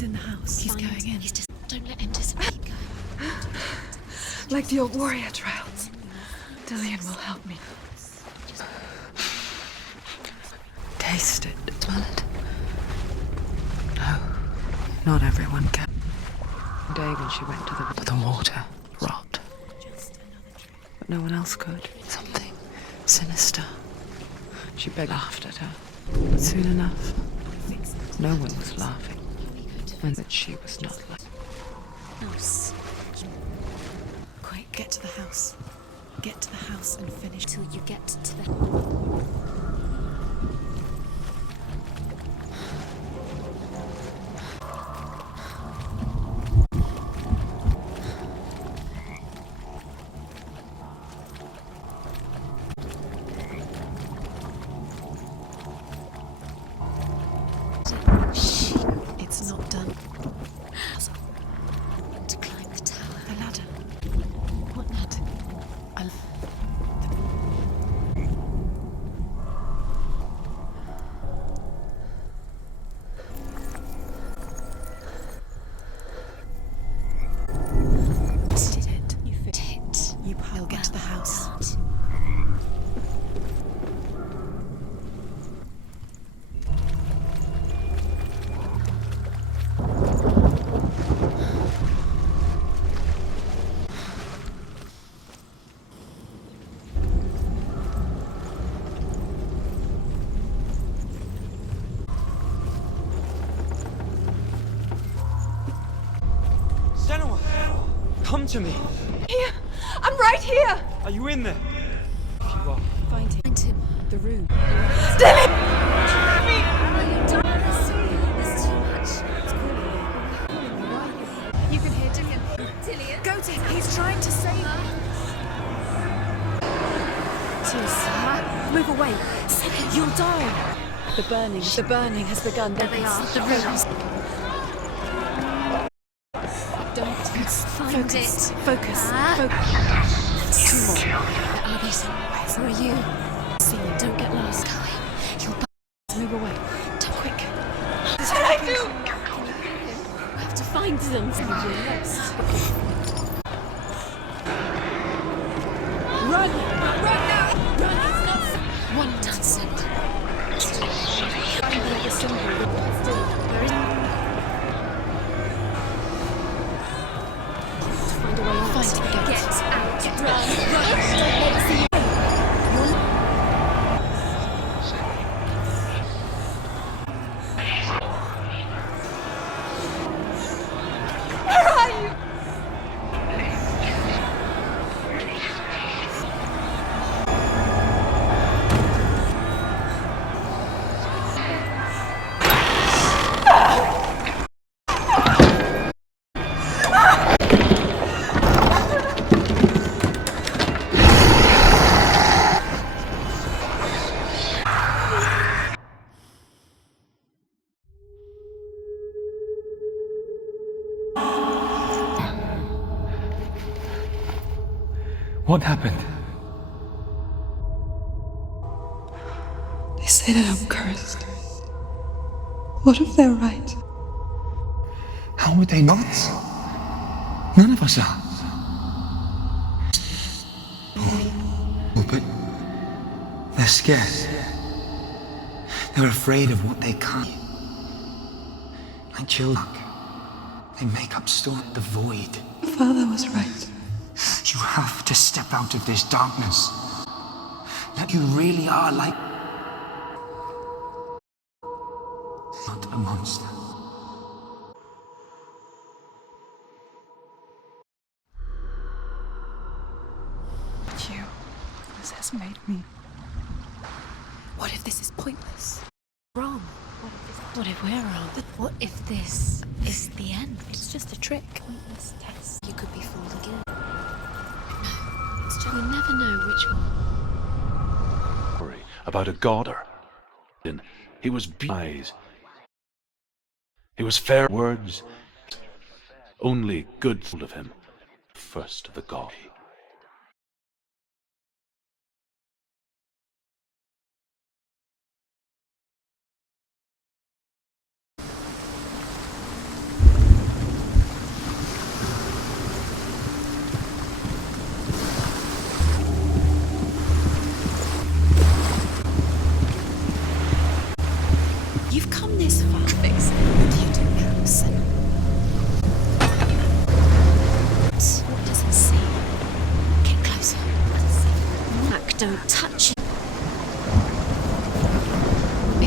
He's in the house. He's going in. He's just... Don't let him disappear. Like the old warrior trials. Dillian will help me. Taste it. Smell it. No, not everyone can. One day when she went to the water, rot. But no one else could. Something sinister. She begged, laughed at her. But soon enough, no one was laughing. And that she was not laughing. House. Quick, get to the house. Get to the house and finish. Till you get to the... It's not done. To climb the tower. A ladder. What ladder? Did it? You fit it. You'll get to the house. Senua! Come to me! Here! I'm right here! Are you in there? If you are. Find him. Find him. The room. There's too much. You can hear Dillian. Dillian? Go to him. He's trying to save me. Tis. Move away. You'll die. The burning has begun. There they are. The rooms. Don't. Find it. Focus. Ah. Focus. Two more. Where are they somewhere? Where are you? See you. Don't get lost. Going. You'll... Move away. Don't quick. What did I do? We have to find them. You're lost. Run! Run now! Run, it's not... One done, sent. Still. Like a symbol. Still. Where is... Find a way out. Find it. Get out. Run. Run. Don't let us see you. Where are you? What happened? They say that I'm cursed. What if they're right? How would they not? None of us are. Oh, but they're scared. They're afraid of what they can't. Like children, they make up stories. The void. Father was right. You have to step out of this darkness. That you really are like... not a monster. You. This has made me. What if this is pointless? Wrong. What if we're wrong? What if this is the end? It's just a trick. Pointless test. You could be fooled again. No. It's just... We never know which one. About a god or he was eyes. He was fair words. Only good of him. First of the god.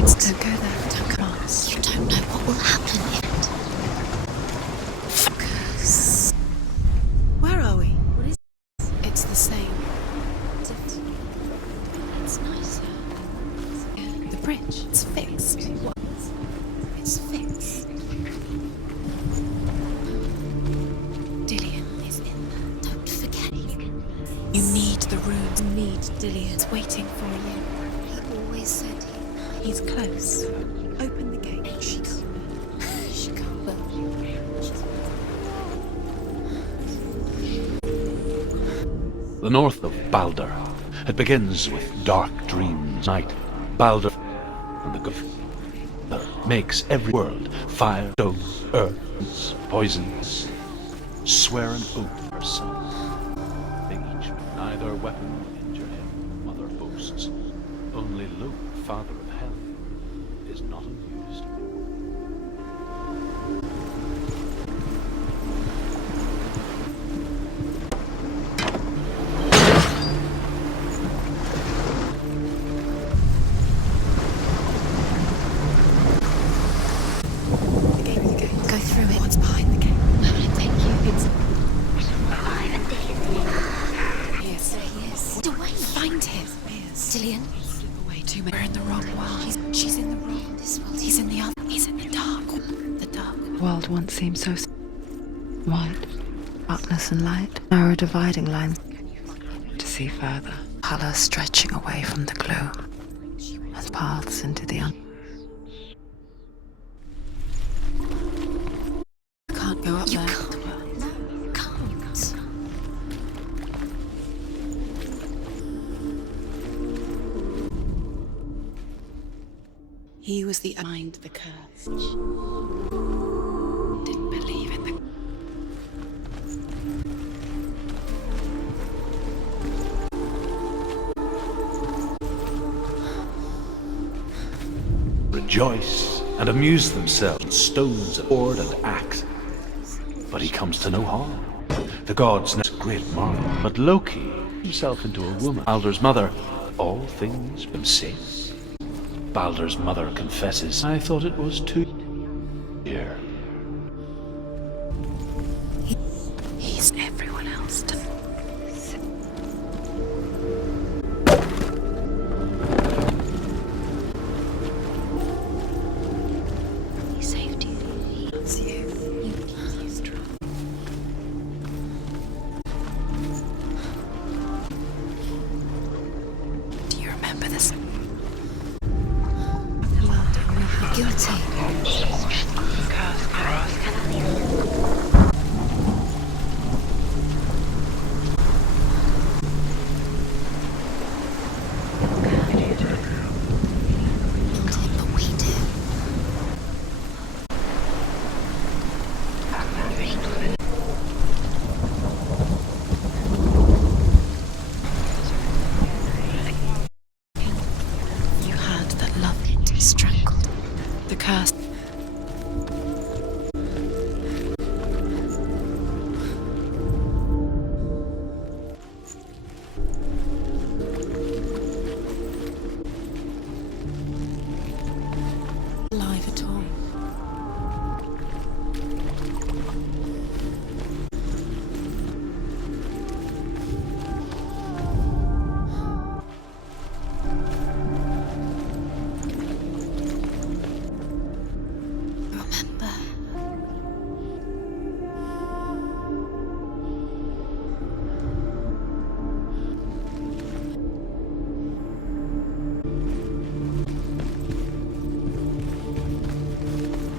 It's don't go there. Don't come on. You don't know what will happen in it. Focus. Where are we? What is it? It's the same. It's nicer. The bridge. It's fixed. What? It's fixed. Dillian is in there. Don't forget. You need the room. You need Dillian's waiting for you. He always said he's close. Open the gate. She can't. She can't. The north of Baldur. It begins with dark dreams. Night. Baldur and the good makes every world fire, stone, earth, poisons. Swear an oath to herself. They each neither weapon will injure him, mother boasts. Only Luke, father of hell, is not unused. Go through it. What's behind the gate? Where will it take you? It's alive and dead. Yes, there he is. Get away. Find him. Dillian. Slip away too much. We're in the wrong world. She's in the wrong. This world. He's in the other. He's in the dark. The dark. The world once seemed so white, darkness and light, narrow dividing lines. To see further, colour stretching away from the glow, and paths into the can't go up there. Can't. No, you can't. He was the mind, the curse. Didn't believe in the. Rejoice and amuse themselves with stones, sword, and axe. But he comes to no harm. The gods next great marvel. But Loki himself into a woman. Baldur's mother, all things been safe. Baldur's mother confesses, I thought it was too dear. He's everyone else. He saved you. He It's you. He's strong. Do you remember this? Guilty. But we do. You had that love, It strangled. the curse. Alive at all. Remember.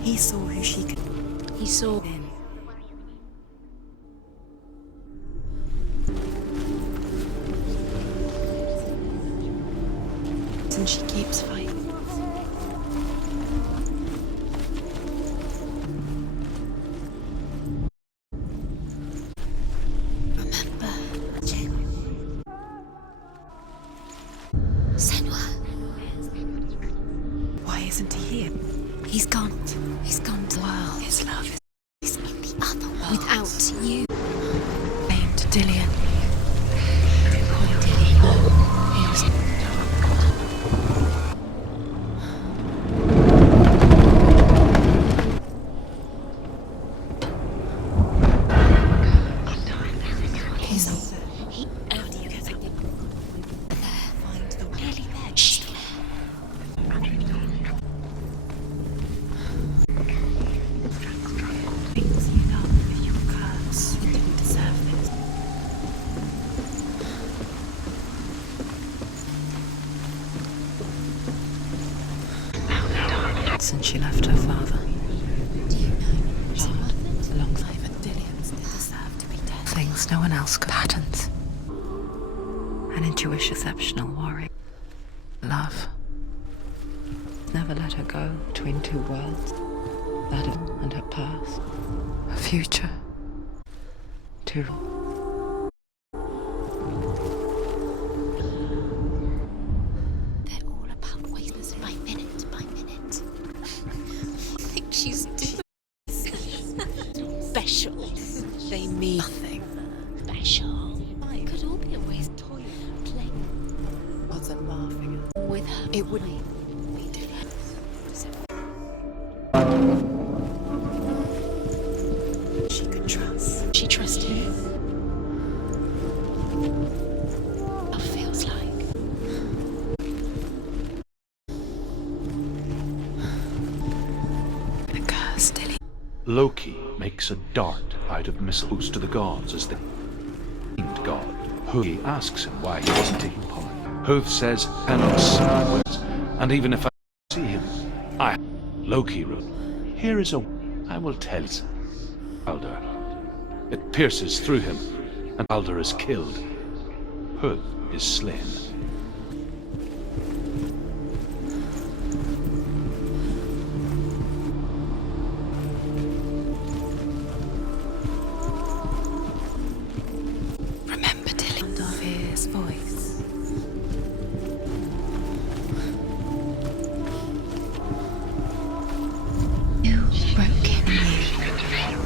He saw who she could He saw be. And she keeps fighting. Remember. Senua. Why isn't he here? He's gone. He's gone to the world. His love is He's in the other world. Without you. named Dillian. Dillian. He was since she left her father. Do you know? She Hard, alongside Dillians deserve to be dead. things no one else could. Patterns. An exceptional worry. Love. Never let her go between two worlds. That and her past. Her future. Two. They're all about wasteless by minute by minute. I think she's special. They mean nothing. Special. It could all be a waste toy playing Odds are laughing at. with her. It would be different. She could trust. She trusts you. It feels like. The curse still. Loki makes a dart out of missiles to the gods as the named god. Hoth asks him why he wasn't taking part. Hoth says, cannot see words, and even if I see him, Loki wrote, here is I will tell you. Balder. It pierces through him, and Balder is killed. Hoth is slain. Remember Dylan Fear's voice. You broke him.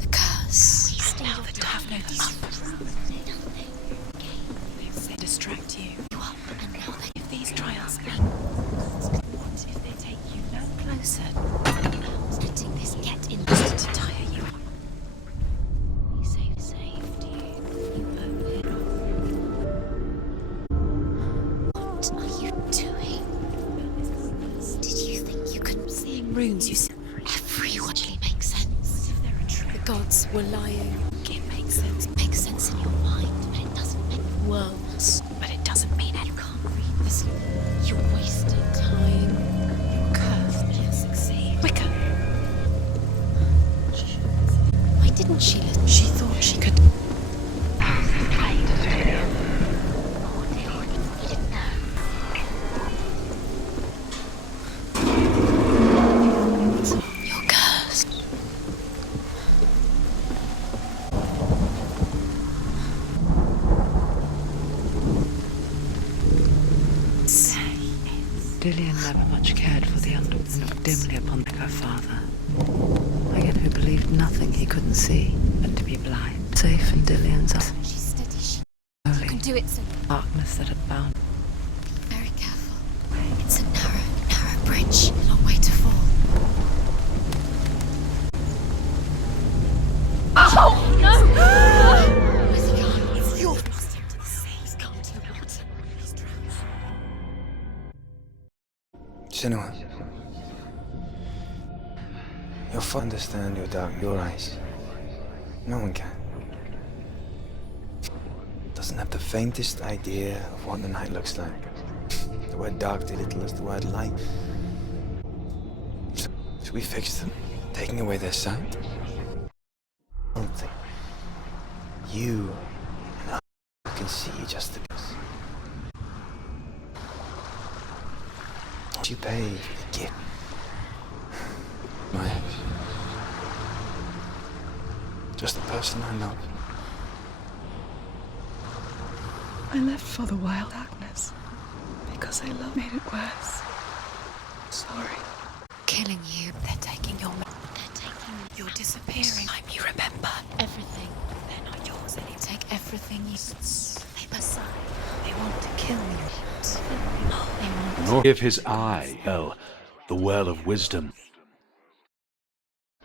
The curse. Now the darkness. They distract you. You up, and now they If these trials what if they take you no closer? Letting this get in to tire you. He saved you. You owe him. What are you doing? Did you think you could seeing runes, you see. everyone actually makes sense? The gods were lying. It makes sense. It makes sense in your mind, but it doesn't make worlds. But it doesn't mean it. You can't read this. You're wasting time. You're cursed. You'll succeed. Quicker. Why didn't she listen? She thought she could. You're cursed. Dillian never much cared for the underworld and looked dimly upon her father. Again, who believed nothing he couldn't see but to be blind. Safe in Dillian's eyes. She's steady. She Only can do it. So darkness that had bound. be very careful. It's a narrow bridge. A long way to fall. Oh no! Where's he gone? It's your lost him to the sea. He's gone to the water. He's drowned. Senua, you'll understand your eyes. No one can. Doesn't have the faintest idea of what the night looks like. The word dark to little as the word light. So we fixed them, taking away their sight. Something. You and I can see just the best. What you pay for the gift? My ex. Just the person I love. I left for the wild darkness because I love made it worse. Sorry. Killing you. They're taking your. They're taking. You're disappearing. Time you remember. Everything. They're not yours anymore. Take everything you. They aside. They want to kill you. They want. Nor give his eye, hell, the well of wisdom.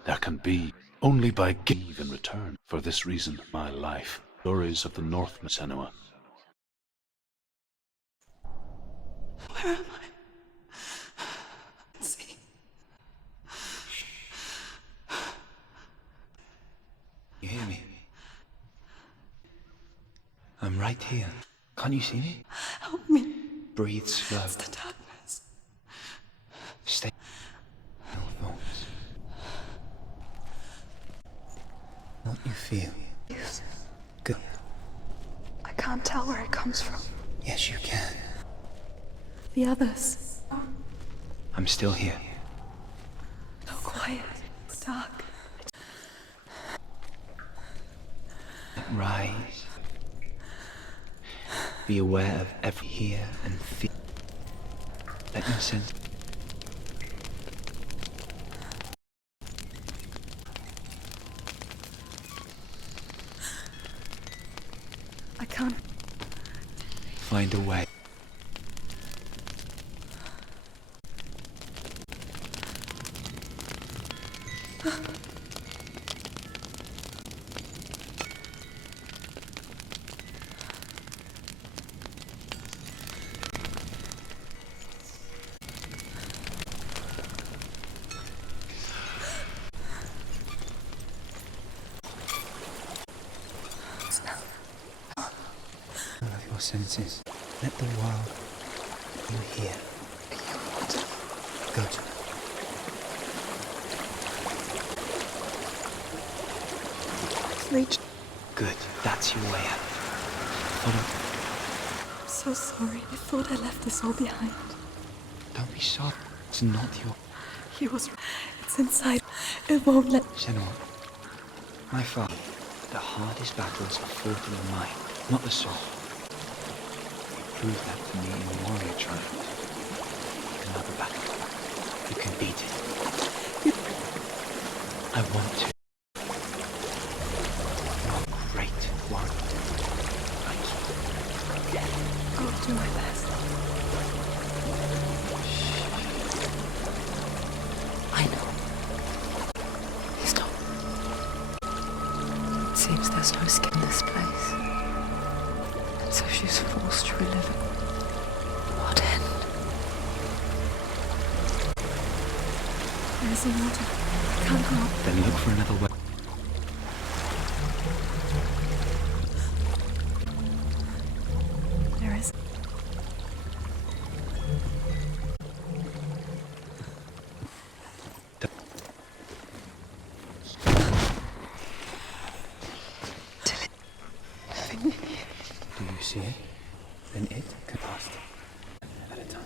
There can be only by give in return. For this reason, my life. Stories of the Northman Senua. Where am I? See. You hear me? I'm right here. Can't you see me? Help me. Breathe slow. It's the darkness. Stay. No thoughts. What you feel. Yes. Good. I can't tell where it comes from. Yes, you can. The others. I'm still here. So quiet. It's dark. Rise. Be aware of every hear and feel. Let your sense. I can't. Find a way. Of your senses. Let the world you hear. Go to it. Reach. Good. That's your way out. Follow. I'm so sorry. I thought I left this all behind. Don't be sorry. It's not your... He was right. It's inside. It won't let. Senua. My father. The hardest battles are fought in the mind, not the soul. Prove that to me in warrior trials. Another battle. You can beat it. I want to. You're a great warrior. I'll do my best. I know. Stop. It seems there's no escape in this place. And so she's forced to relive it. What end? There is a water. I can't go up. Then look for another way. There is. Do you see it? Then it can pass at a time.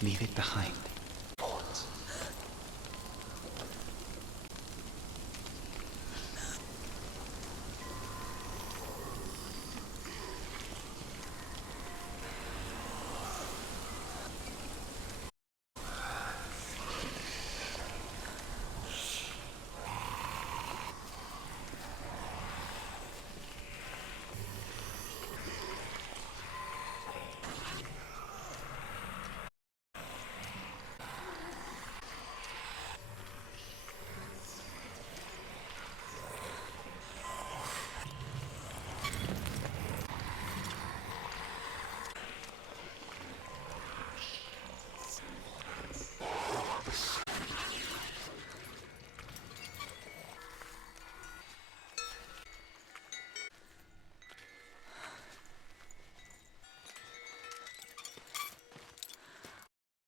Leave it behind. Forwards.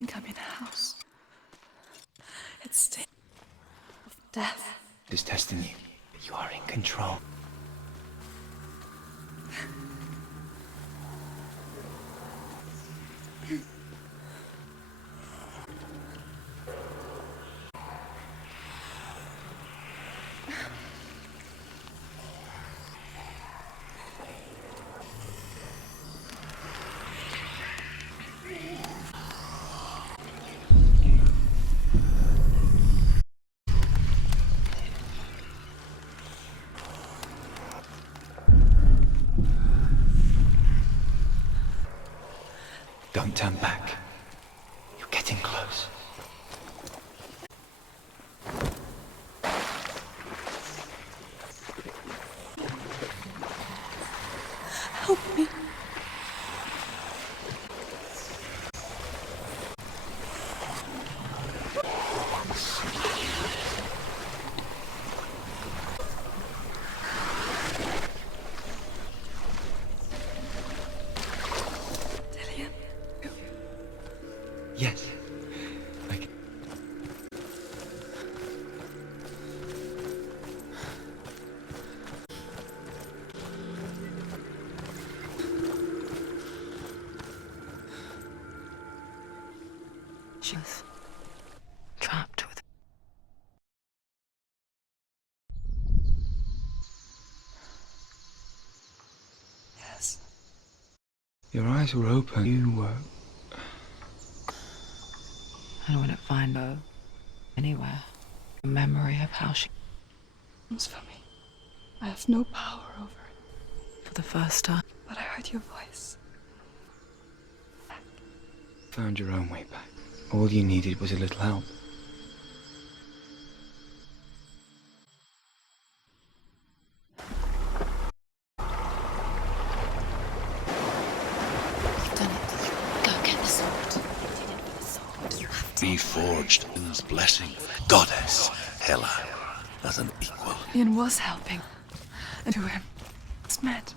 I think I'm in a house. It's state of death. It is testing you. You are in control. Don't turn back. You're getting close. Help me. Yes. Like. She was trapped with. Yes. Your eyes were open. You were. And when it find her anywhere, a memory of how she, Comes for me. I have no power over it, for the first time, but I heard your voice. Found your own way back. All you needed was a little help. You've done it. Go get the sword. You did it for the sword. You have to. Be forged in his blessing, goddess Hela, as an equal. Ian was helping. And who him was met.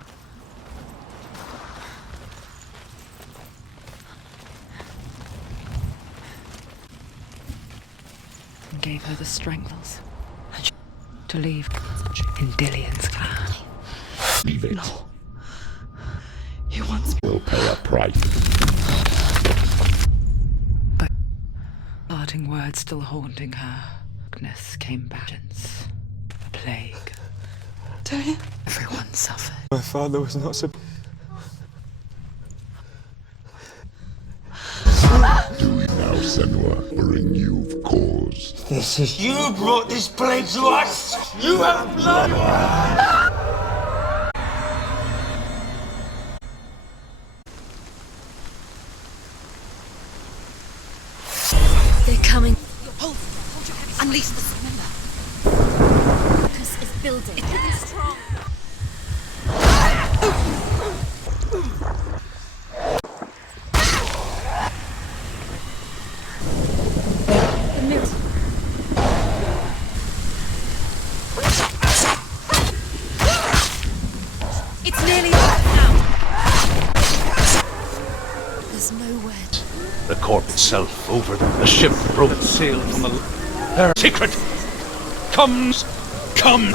and gave her the strength to leave in Dillian's clan. Leave it. No. He wants me. We'll pay a price. But parting words still haunting her. Darkness came back. A plague. Dillian? Everyone suffered. My father was not so. Do it now, Senua, for a new cause. This is you brought this plague to us! You have blood! They're coming. Hold your heavy. Unleash the remember. Focus is building. It's getting strong. The mirror. It's nearly up now. There's no wedge. The corp itself over the ship broke its sail from the... Their secret comes, come!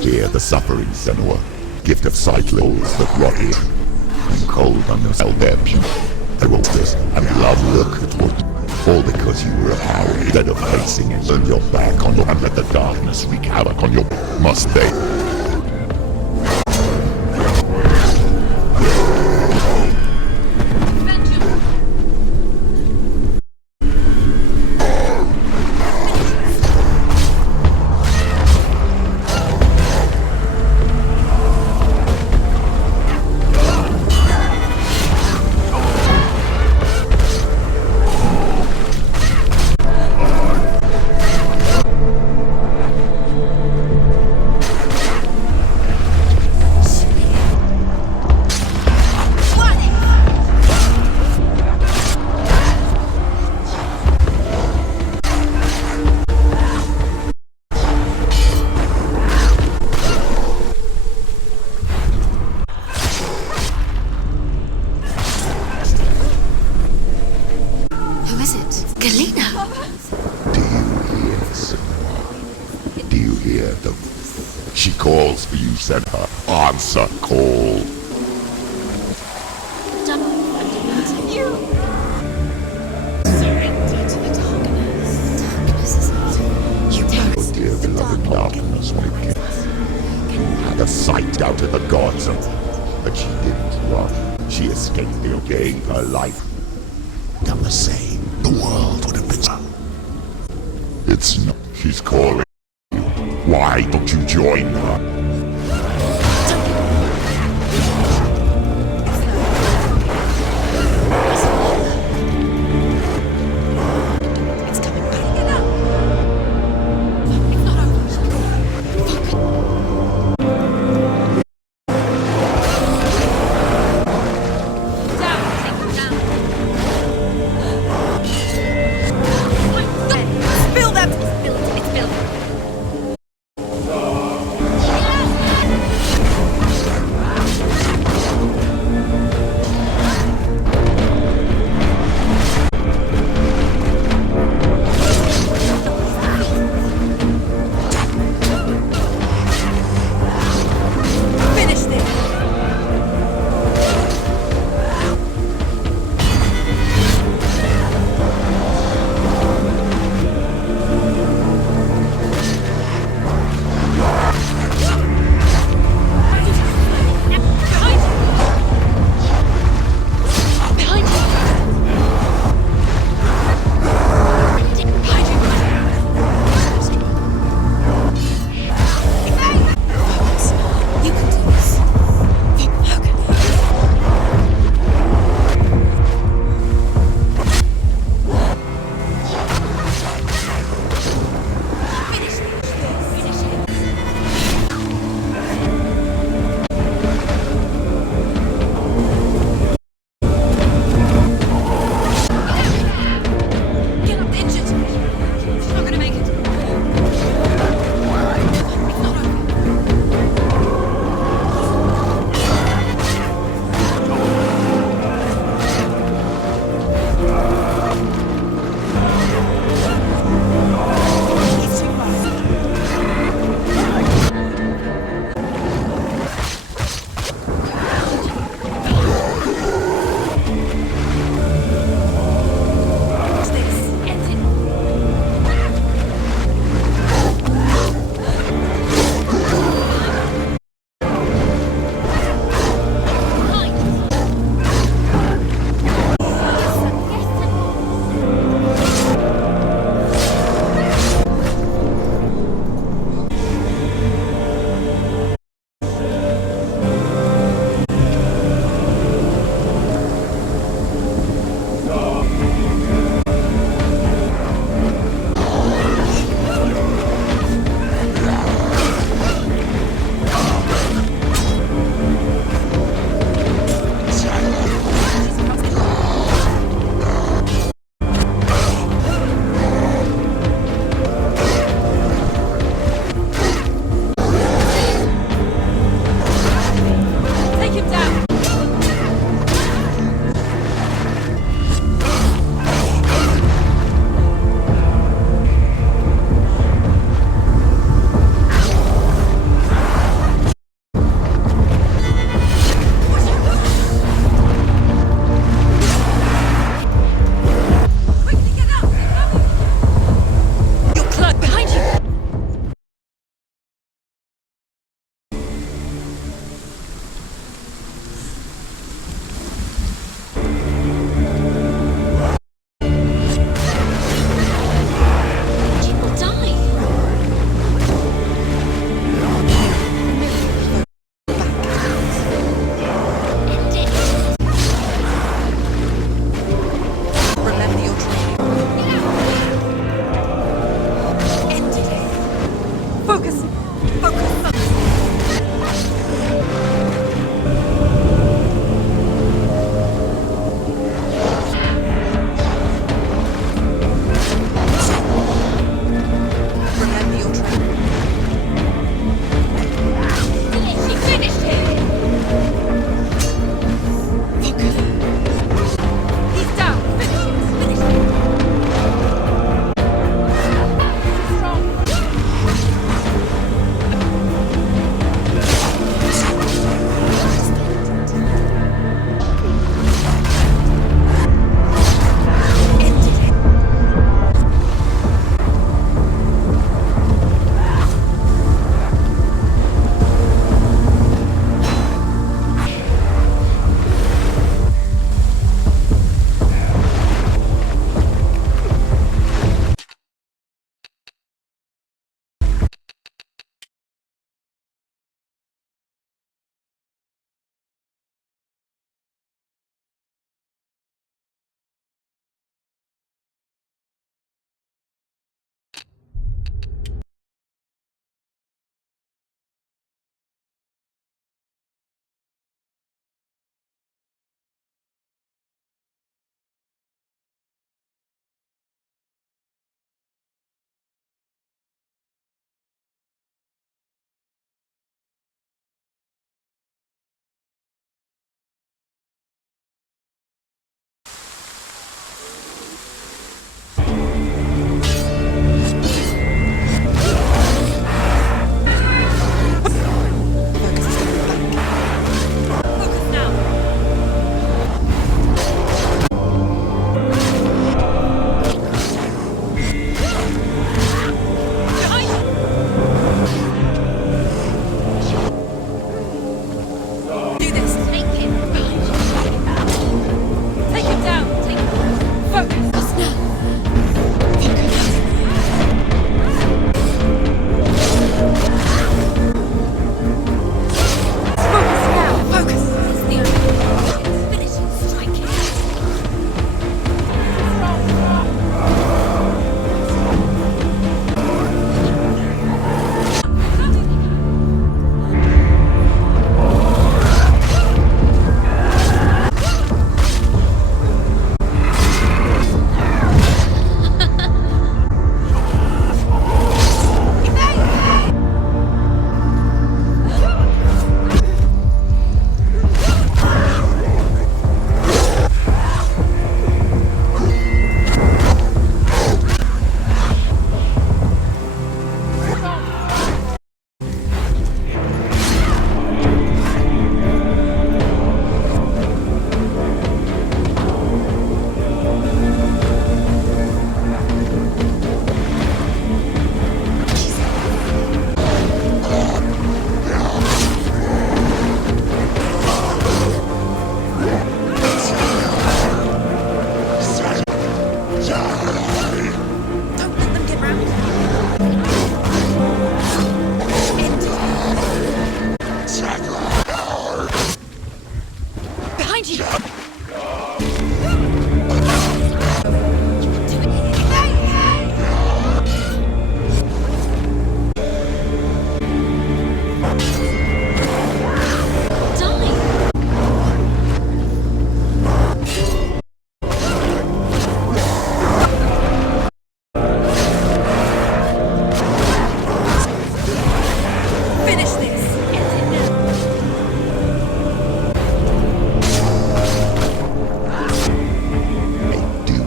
Hear the suffering, Senua. Gift of sightlings that rot here. And cold under their beauty. They wrote this, and love look at what. All because you were a coward. Instead of facing it, turn your back on your and let the darkness wreak havoc on your... Must they? She calls for you, said her. Answer call. Surrender to the darkness. Darkness is not. You Oh dear beloved darkness, when it came. Had a sight out of the gods, but she didn't run. She escaped and gave her life. Done the same, the world would have been... It's not. She's calling you. Why don't you join her?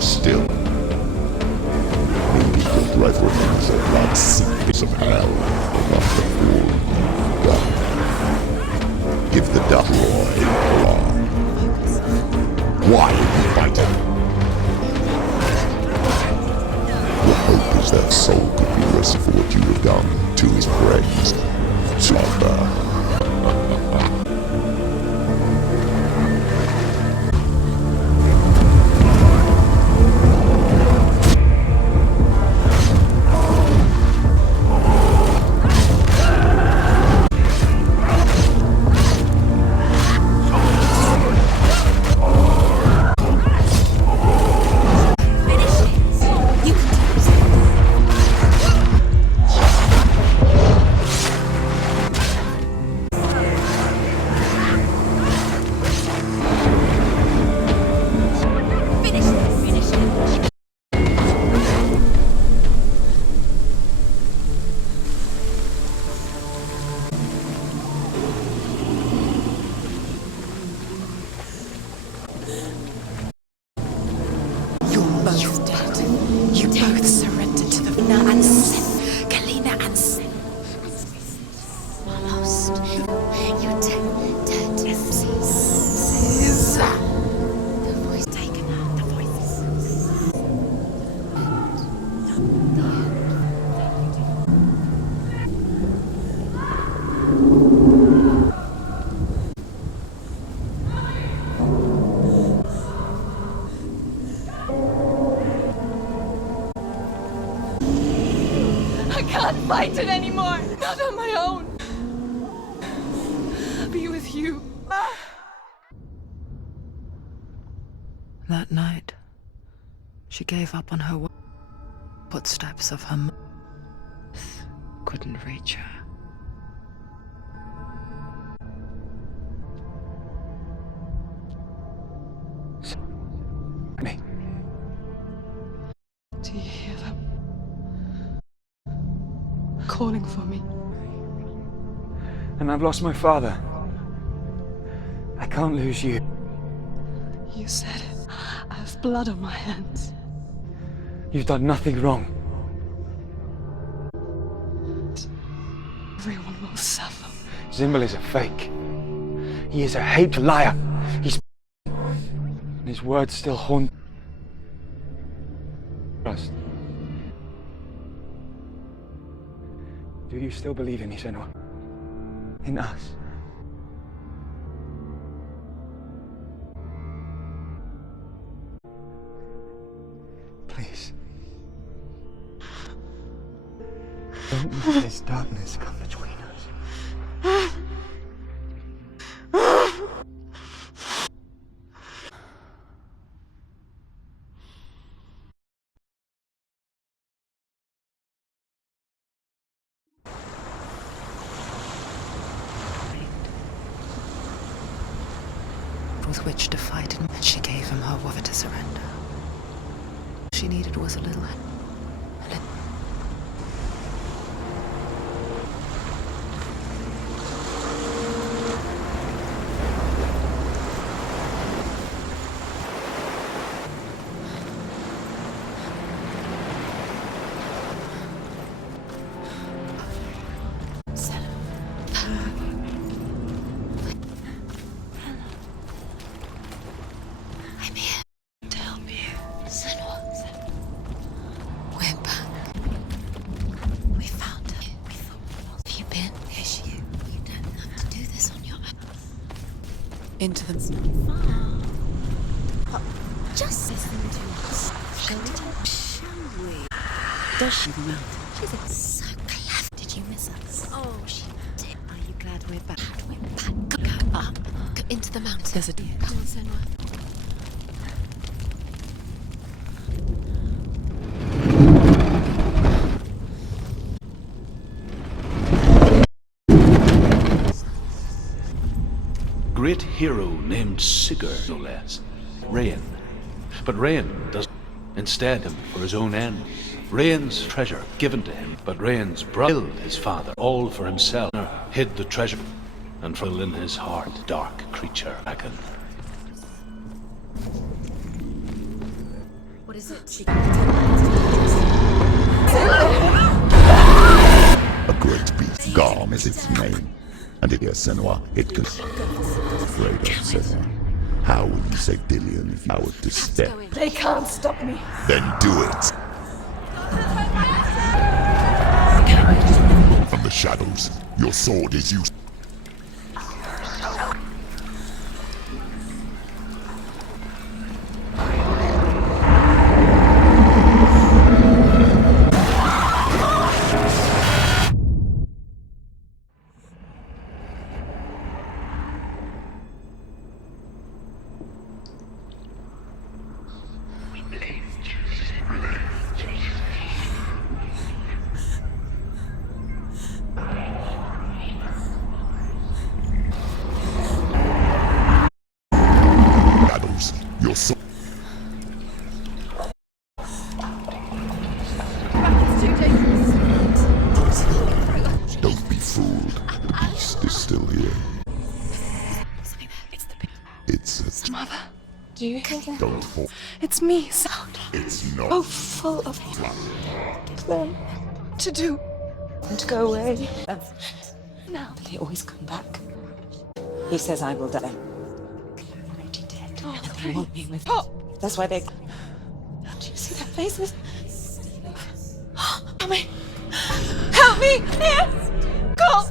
still. Maybe your brethren use the blood secrets of hell, not the fool. Give the dark Roy alarm. Why are you fighting? The hope is that soul could be risen for what you have done to his friends. Slumber. Fight it anymore! Not on my own! Be with you. That night, she gave up on her footsteps of her mouth couldn't reach her. Me. Do you hear them? Calling for me. And I've lost my father. I can't lose you. You said it. I have blood on my hands. You've done nothing wrong. Everyone will suffer. Zimbel is a fake. He is a hateful liar. His words still haunt us. Do you still believe in me, Senua? In us? Please. Don't let this darkness come between us. With which to fight, and she gave him her word to surrender. All she needed was a little. Into them. Just listen to us. Shall we? Does she know? She's so clever. Did you miss us? Oh, she did. Are you glad we're back? We're back. Go up. Go into the mountain. There's a deer. Come on, Senua. Great hero named Sigurd, no less. Rain. But Rain does instead him for his own ends. Rain's treasure given to him, but Rain's brother killed his father, all for himself, hid the treasure, and full in his heart, dark creature dragon. What is it? She... A great beast. Garm is its name. And it is Senua. It can... Afraid of Senua. How would you say Dillion if you were to step? They can't stop me. Then do it! From the shadows, your sword is used. Your sword. Don't be fooled. The beast is still here. It's a... Mother, do you hear that? Don't fall. It's me, Sound. It's not. Oh, full of them to do and to go away. Now they always come back. He says I will die. Already dead. Oh, they want me with. Pop! That's why they. Do you see their faces? Help me! Help me! Here! Go!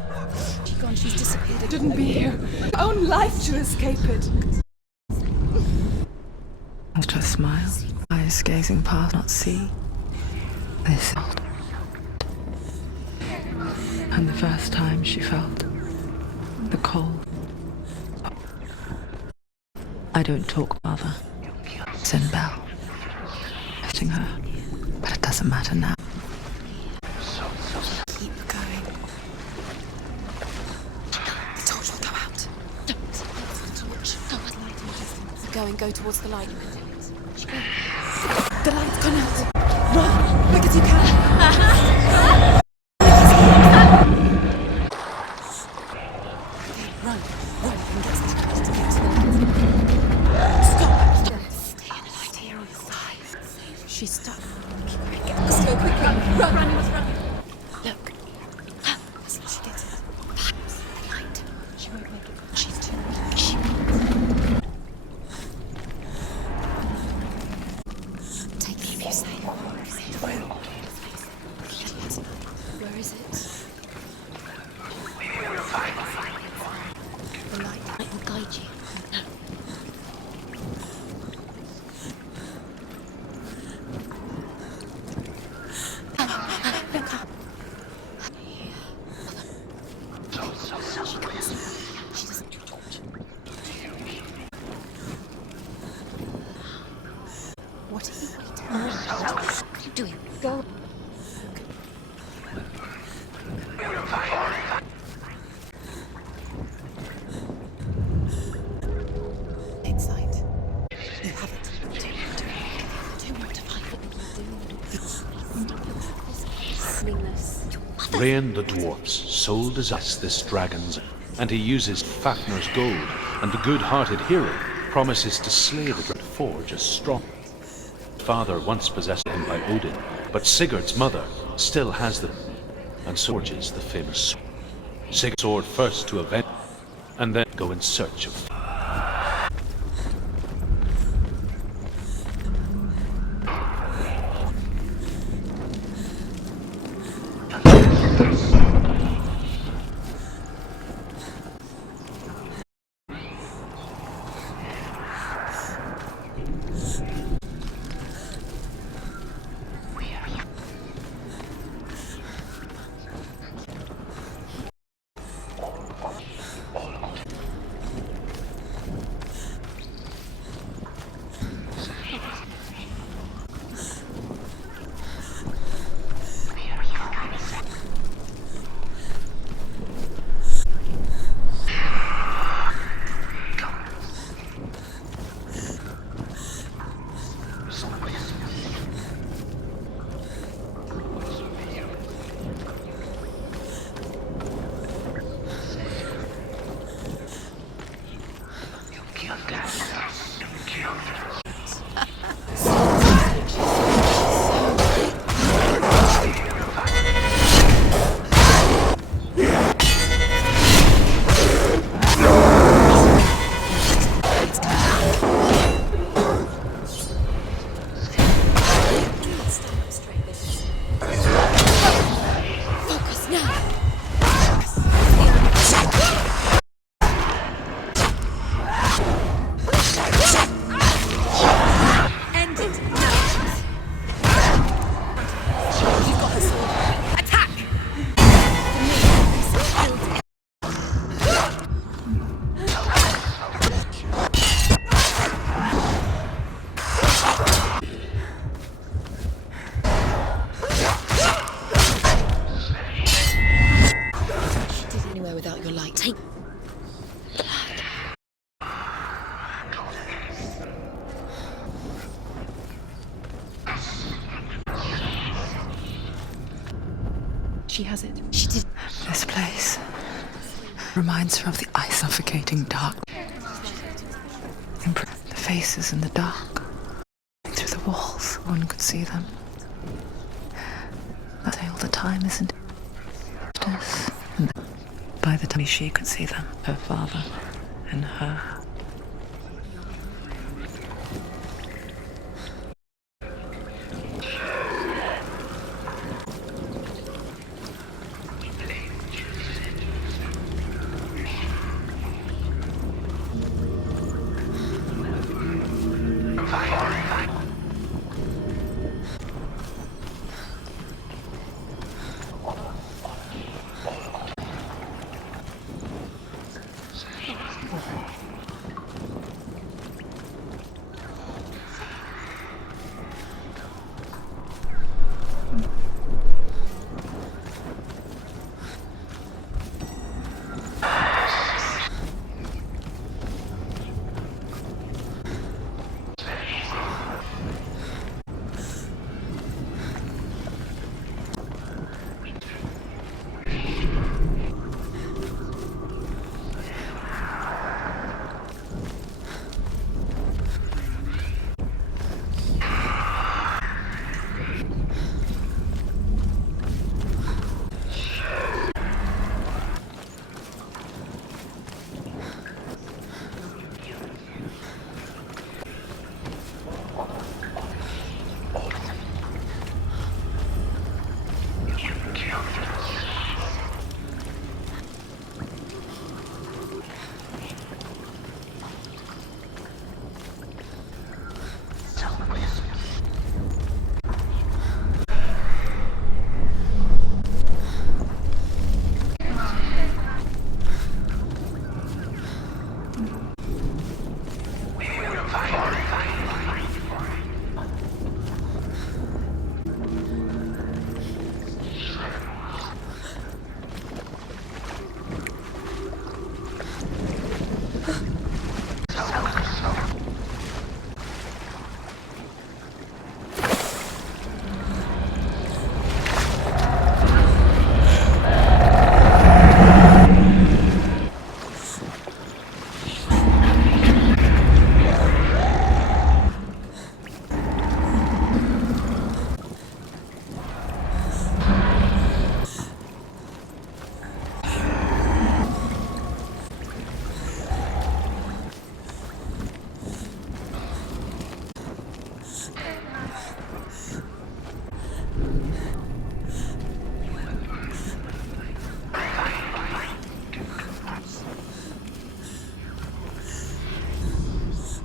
She's gone, she's disappeared. I didn't be here. My own life to escape it. Not her smile, eyes gazing past, not see. This. And the first time she felt the cold. I don't talk, Mother. Send Bell. Lifting her. But it doesn't matter now. Keep going. I told you to go out. Don't. Torch. Go and go towards the light. The light's gone out. Run, quick as you can. Run and get to the light. Stop. Stay in the light here on your side. She's stuck. Let's go quickly. Run. Look. That's what she gets. The light. She won't make it. She's too weak. Keep you safe. Where is it? The light will guide you. Look up. She doesn't do torch. What are you waiting for? What are you doing? Go. Inside. You have it. Do want to find what you do. Meaningless. Rain the dwarfs sold as us this dragon's, and he uses Fafnir's gold, and the good-hearted hero promises to slay the great forge as strong. Father once possessed him by Odin, but Sigurd's mother still has them, and forges the famous sword. Sigurd's sword first to avenge, and then go in search of. She has it. She did. This place reminds her of the ice suffocating dark. The faces in the dark. Through the walls, one could see them. But all the time, isn't it? And by the time she could see them, her father and her.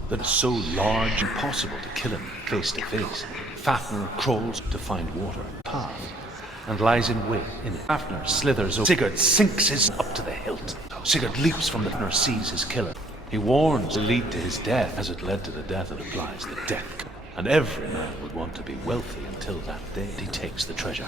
That is so large, impossible to kill him face to face. Fafnir crawls to find water, path, and lies in wait in it. Fafnir slithers over. Sigurd sinks his up to the hilt. Sigurd leaps from the Fafnir, sees his killer. He warns to lead to his death, as it led to the death it implies, the death. And every man would want to be wealthy until that day he takes the treasure.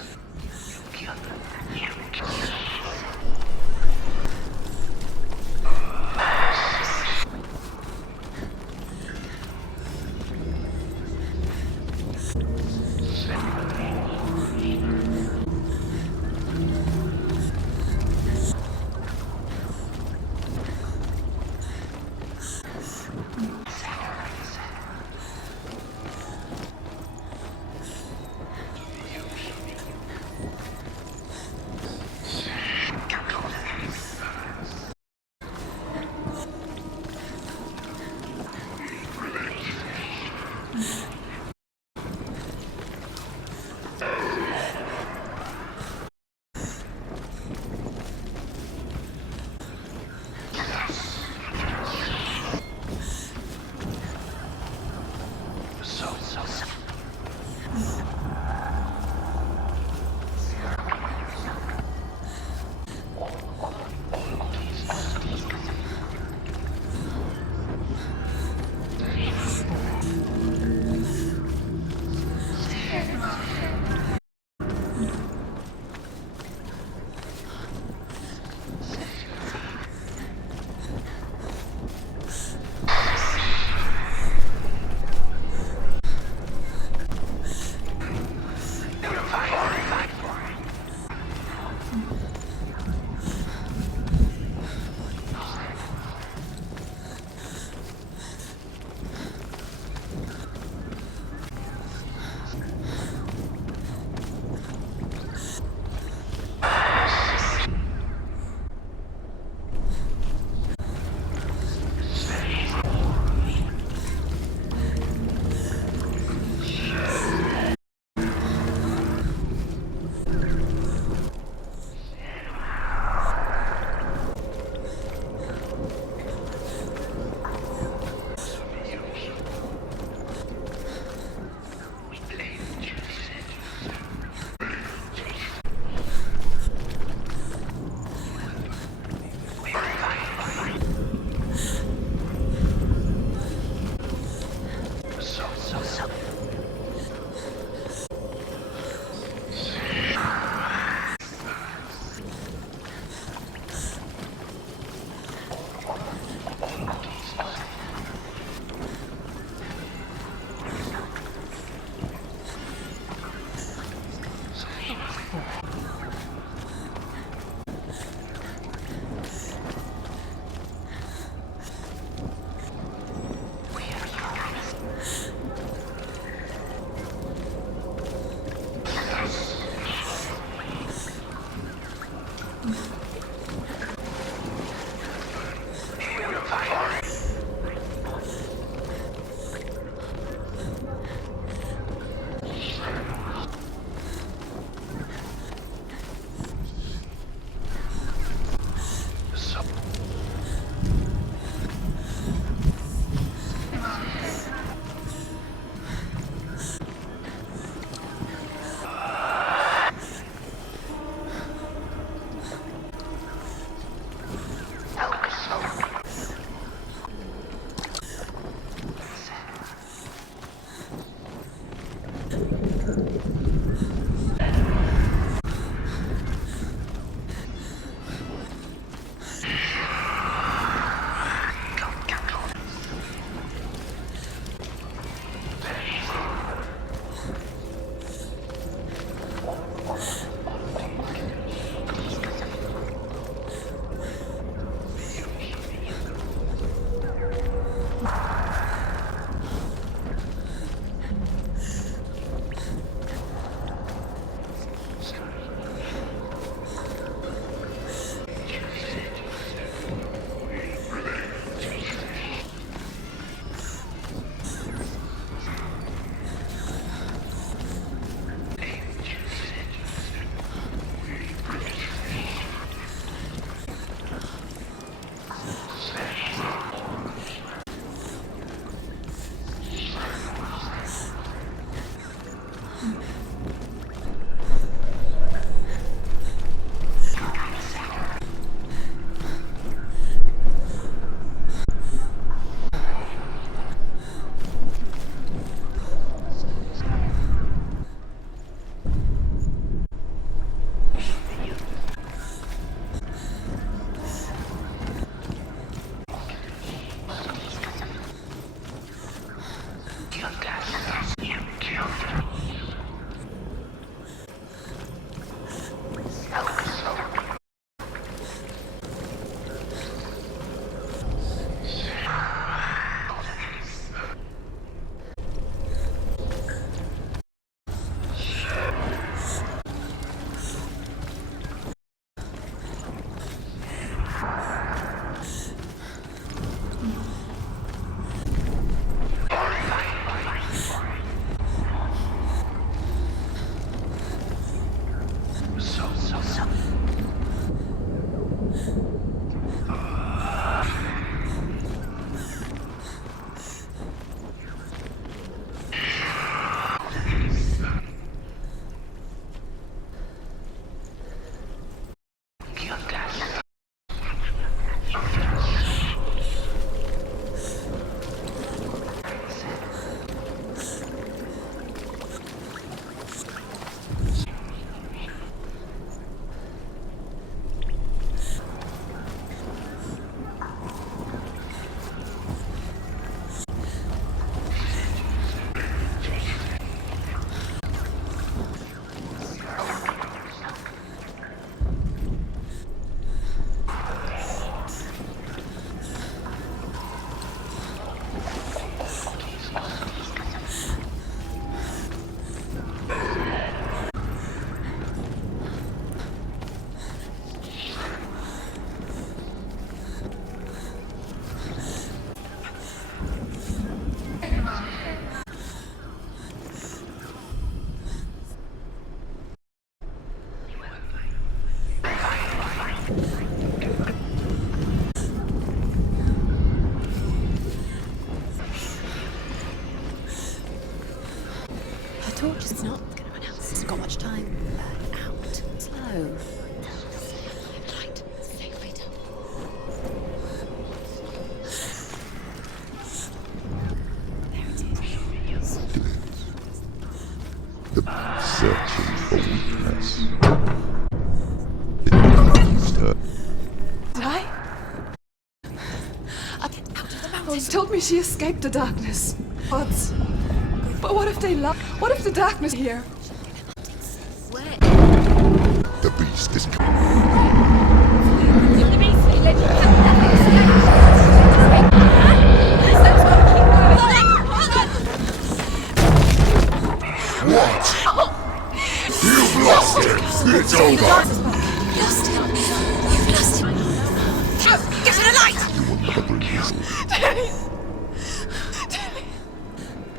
Just not gonna run out. It's got much time. Out. Slow. Light. Safely done. There it is. The searching for weakness. It confused her. Did I? Up, out of the Oh, mountain. he told me she escaped the darkness. But what if they love? What if the darkness is here? Where? The beast is The beast. Let you have What? You've lost him! It's over! lost him. You've lost him. Get to the light! You will never bring this.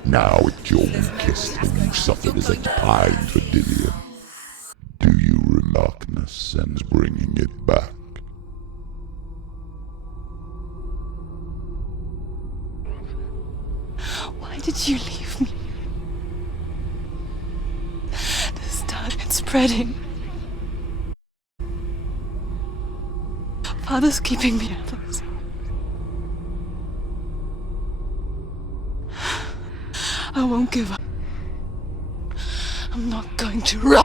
Now it's your weakest whom you suffered as a pine for Dillion. Do you reluctance and bringing it back? Why did you leave me? This dark, it's spreading. Father's keeping me out. I won't give up. I'm not going to run.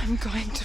I'm going to.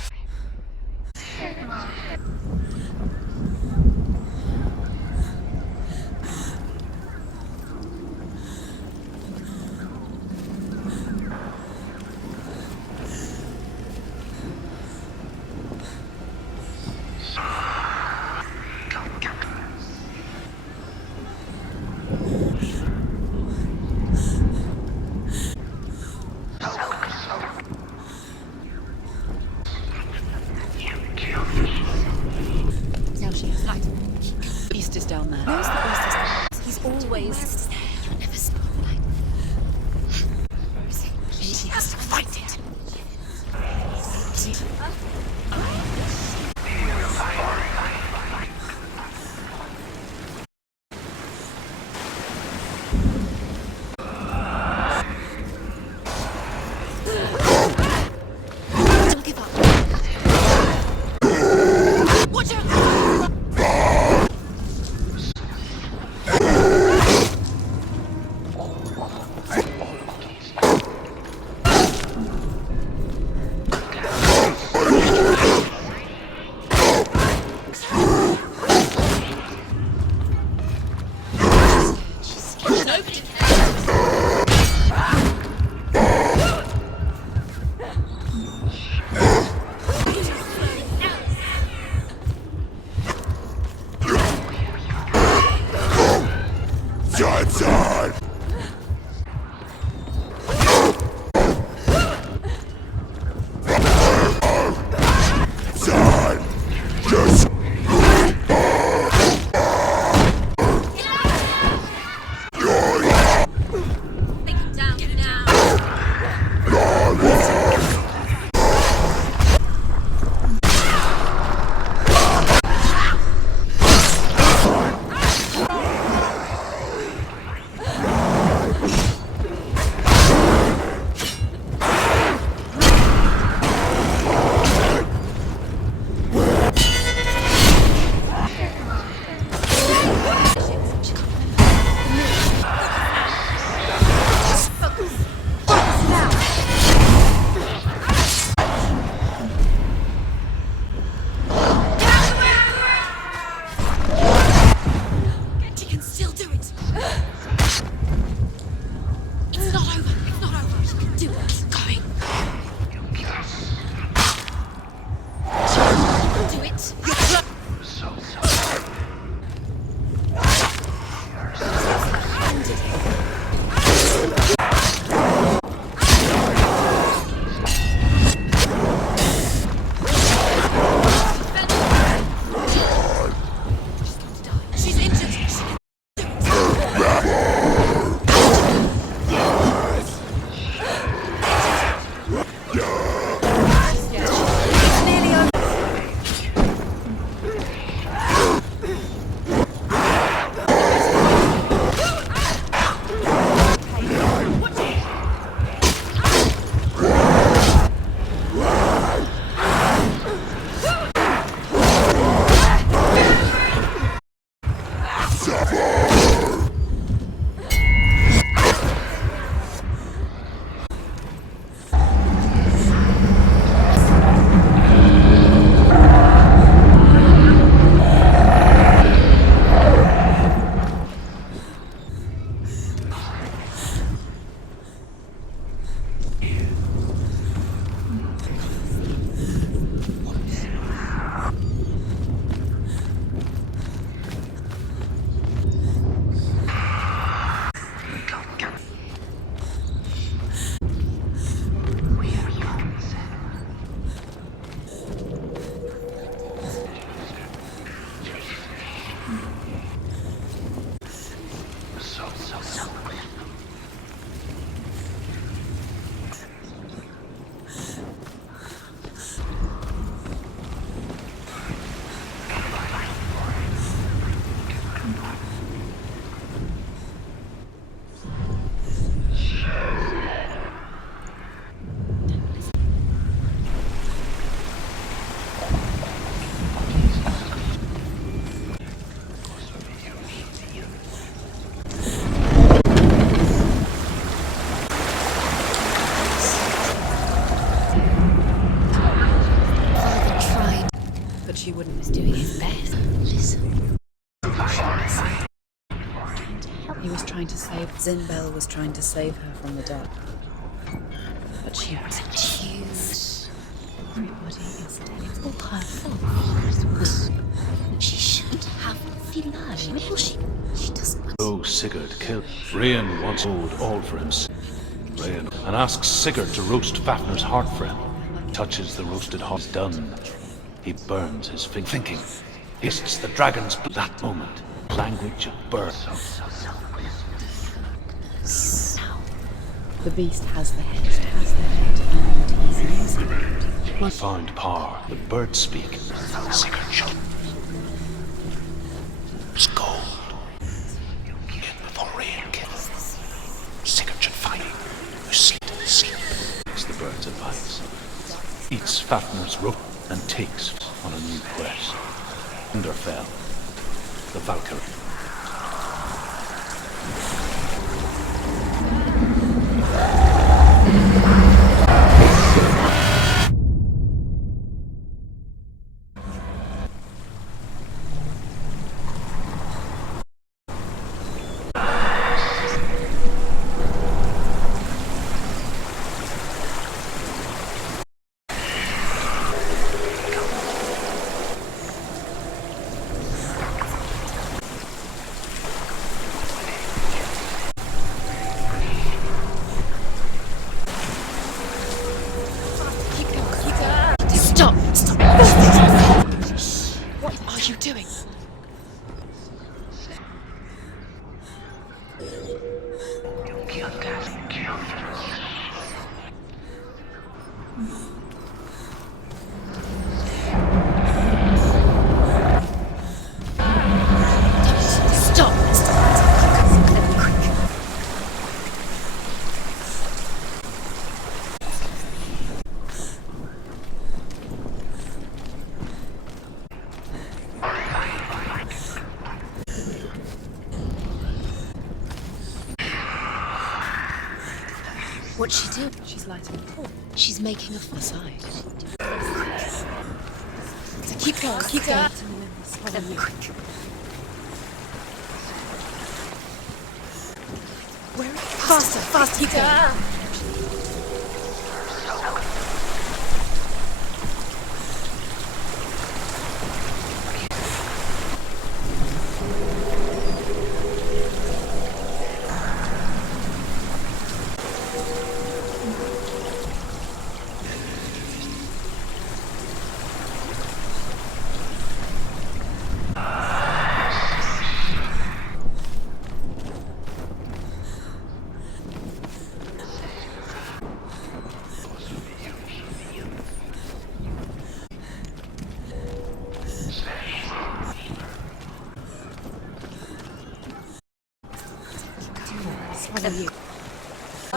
Zinbel was trying to save her from the dark. But she wasn't choose. Everybody is dead. It's all her fault. She shouldn't have village. Maybe she doesn't. Oh, Sigurd killed. Rian wants owed all for him. Rian and asks Sigurd to roast Fafnir's heart for him. Touches the roasted heart. Done. He burns his thinking. Hisses the dragon's blood. That moment. Language of birth. The beast has the head, and he's using it. Found power. The birds speak. Sigurd shot. It's gold. In before rain kills. Sigurd should find who sleep. Takes the bird's advice. Eats Fafnir's rope and takes on a new quest. Underfell. The Valkyrie. What's she doing? She's lighting a torch. She's making a fuss. So keep going, keep going. Where? Faster, keep going.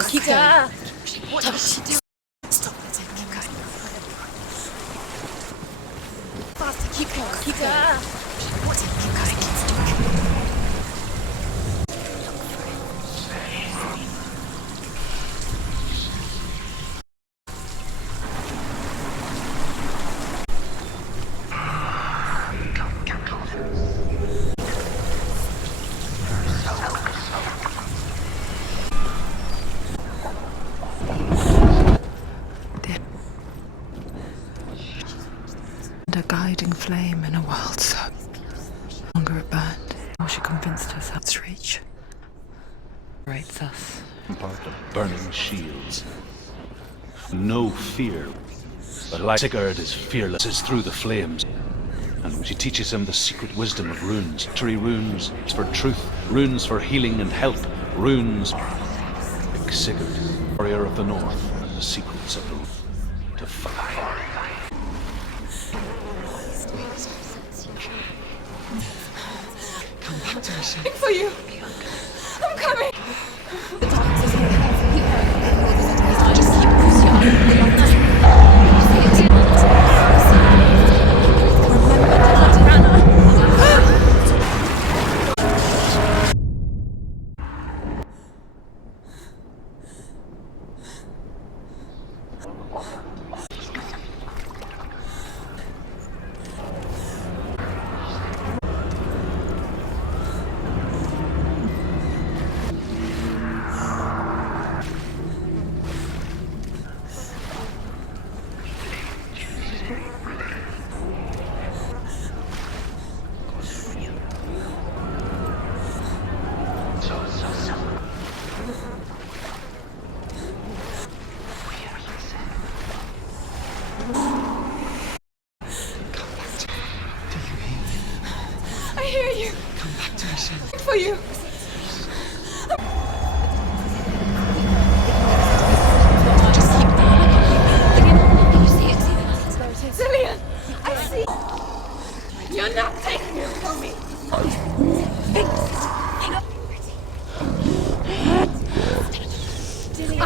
Keep going. What is she doing? Stop it. Keep going. Faster. Keep going. Keep going. What? Keep going. A guiding flame in a world so longer it burned. Or she convinced herself its reach. Rates us. Part of burning shields. No fear. But like Sigurd is fearless is through the flames. And she teaches him the secret wisdom of runes. 3 runes for truth, runes for healing and help, runes like Sigurd, warrior of the north, and the secrets of the to fire. Waiting for you. I'm coming. The darkness is here. Just keep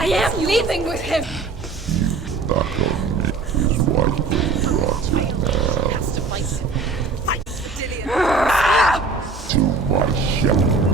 I am leaving with him! Back on me. His wife will rot in hell. Has to fight him. Fight for Dillian! To my shepherd.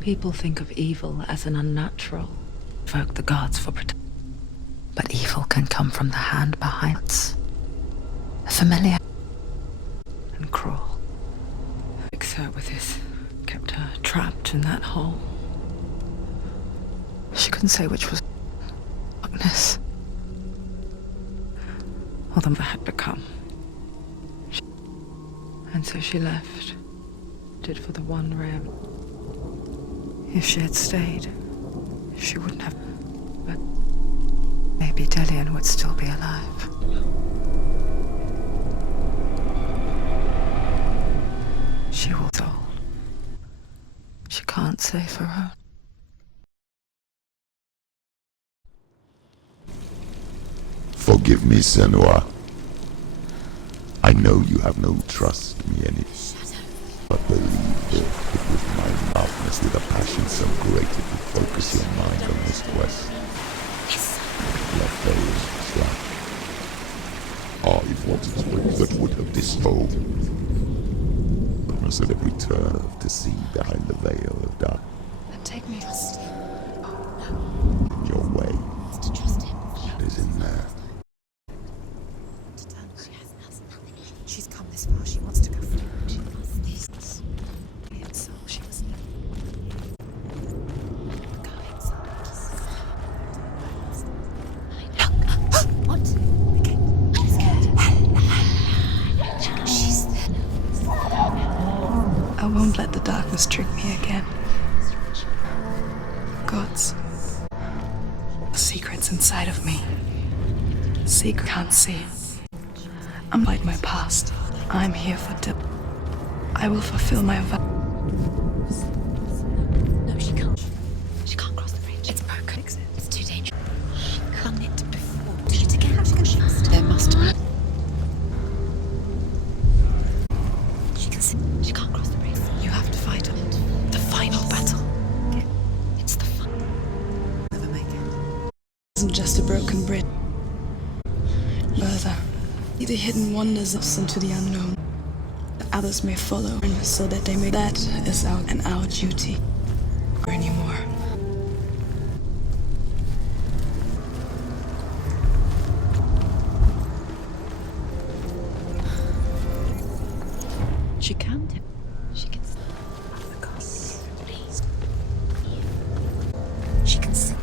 People think of evil as an unnatural. Invoke the gods for protection. But evil can come from the hand behind us. Familiar and cruel. Fix her with this. Kept her trapped in that hole. She couldn't say which was darkness or the had to come. And so she left. Did for the one ray of... If she had stayed, she wouldn't have... But maybe Dillian would still be alive. She was old. She can't save her own. Forgive me, Senua. I know you have no trust in me any, but believe that it was my madness with a passion so great it would focus your mind on this quest. Left there is trap. I wanted to bring that would have dissolved. Almost at every turn to see behind the veil of dark. Then take me. In your way. To trust him. It is in there. She's come this far. She wants to go through. She wants these. It's all she was never. Go inside. What? Okay. I'm scared. She's there. I won't let the darkness trick me again. Gods. Secrets inside of me. Secret can't see. I'm like my past. I'm here for I will fulfill my vow. No, she can't. She can't cross the bridge. It's broken. It's too dangerous. She can't it before. Did it again? How she can trust? There must be. She can see. She can't cross the bridge. You have to fight it. The final battle. It's the fun. Never make it. It isn't just a broken bridge. Further. The hidden wonders us into the unknown. That others may follow, so that they may. That is our duty. Or anymore. She can't. She can see. The gods. Please. She can see.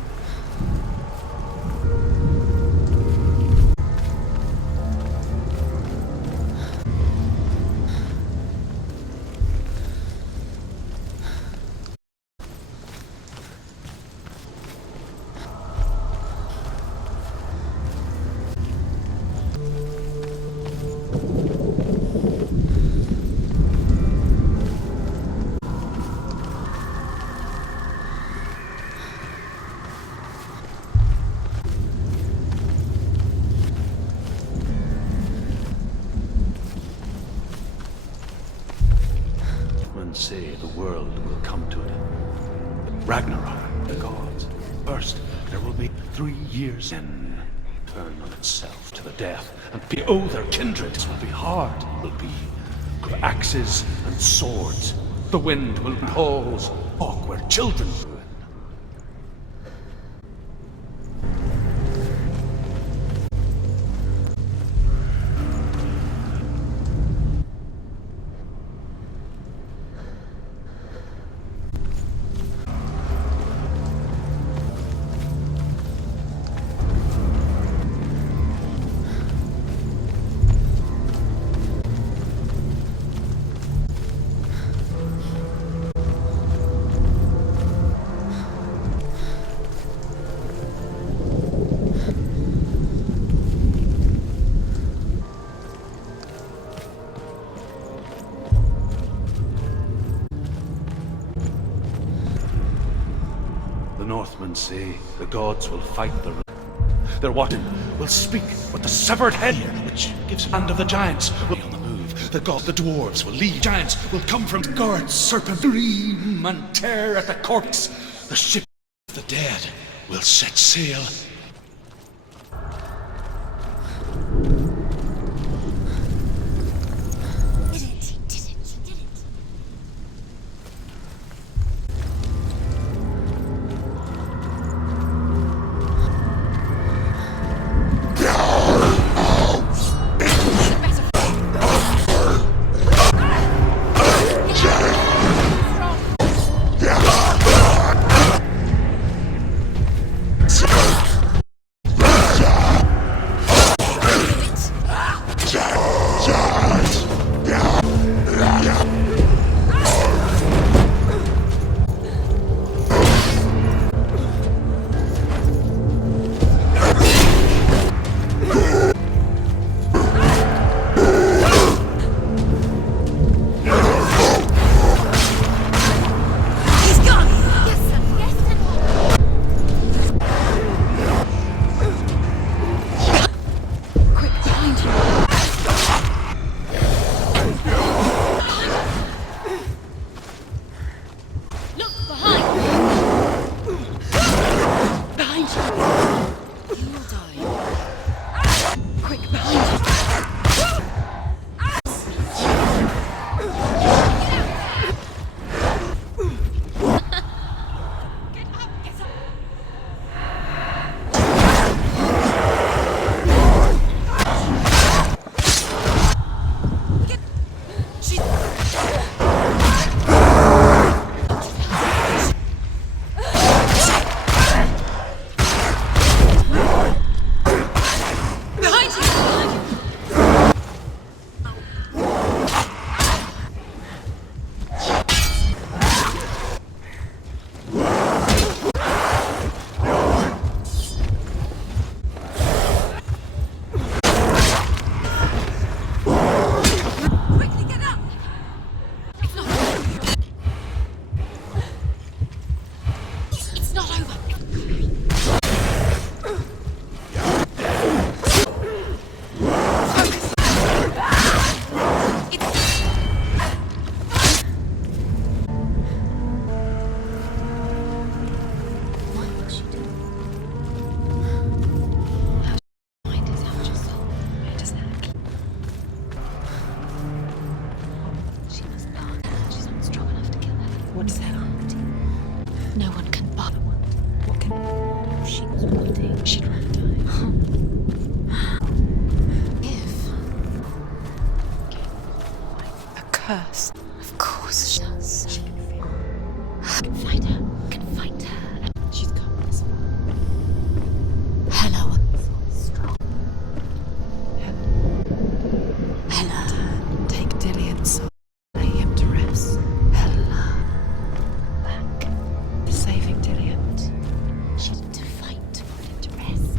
Say the world will come to it. Ragnarok, the gods. First, there will be 3 years in. Turn on itself to the death, and their kindred. This will be hard. Will be axes and swords. The wind will pause. Walk where children ruin. The Northmen say the gods will fight the... Their Watton will speak with the severed head, which gives hand of the giants will be on the move. The gods, the dwarves will lead. Giants will come from the guards, serpent scream and tear at the corpse. The ship of the dead will set sail. It's not over. What's that? No one can bother one. What can she was wanting? She'd rather die. If A curse. of course she does. She can feel Can find her. Can find her. it. She's come this far. Hello. Strong. Hella. Take Dillian's soul. Lay him to rest. Hella. Back. Saving Dillian. She's to fight. To put him to rest.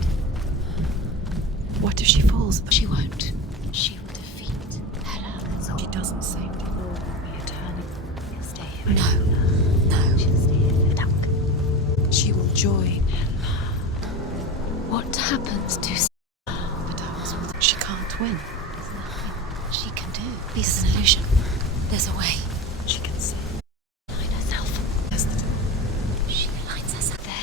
What if she falls? She won't. She will defeat Hela. So she doesn't save the all will be eternal. She'll stay here. No. She'll stay here. Duck. She will join. What happens to The darks will. She can't win. There's nothing she can do. This is an illusion. There's a way. She can see. Find herself. As the She aligns herself there.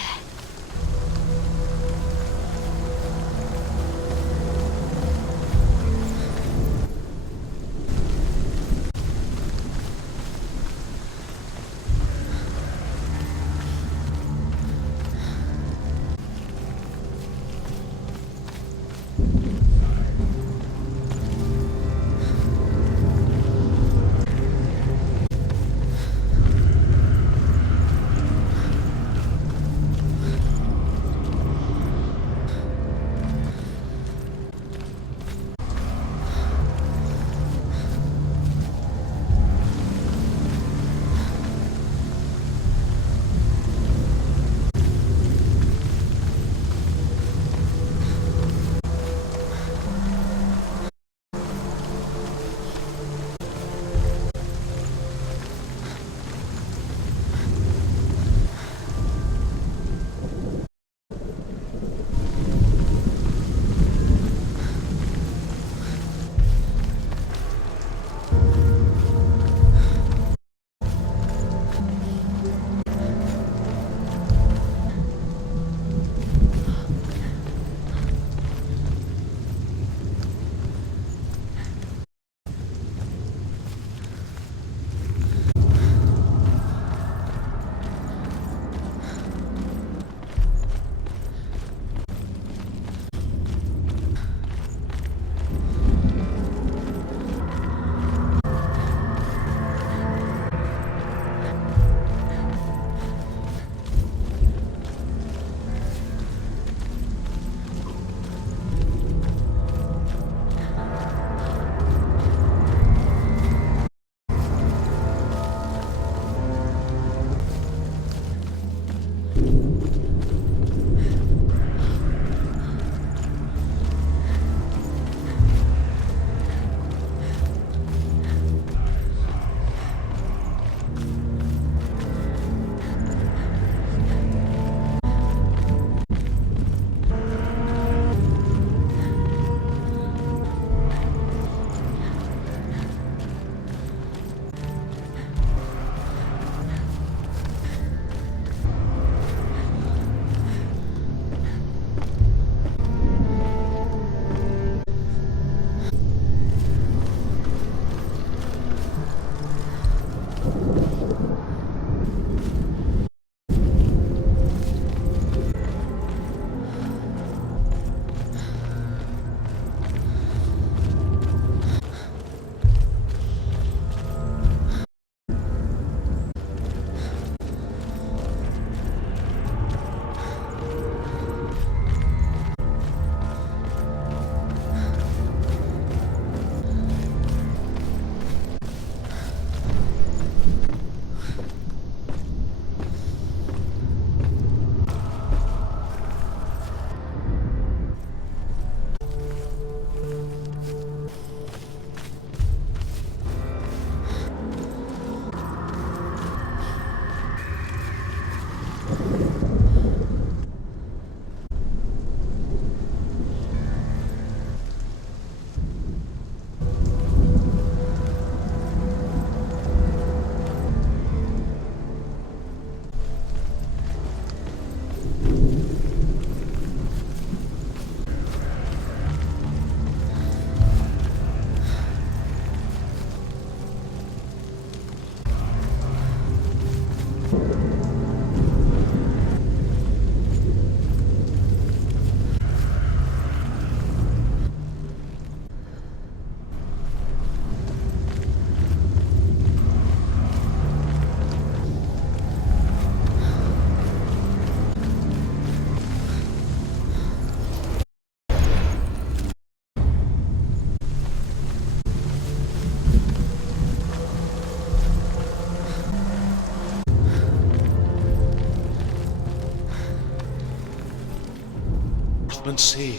and see,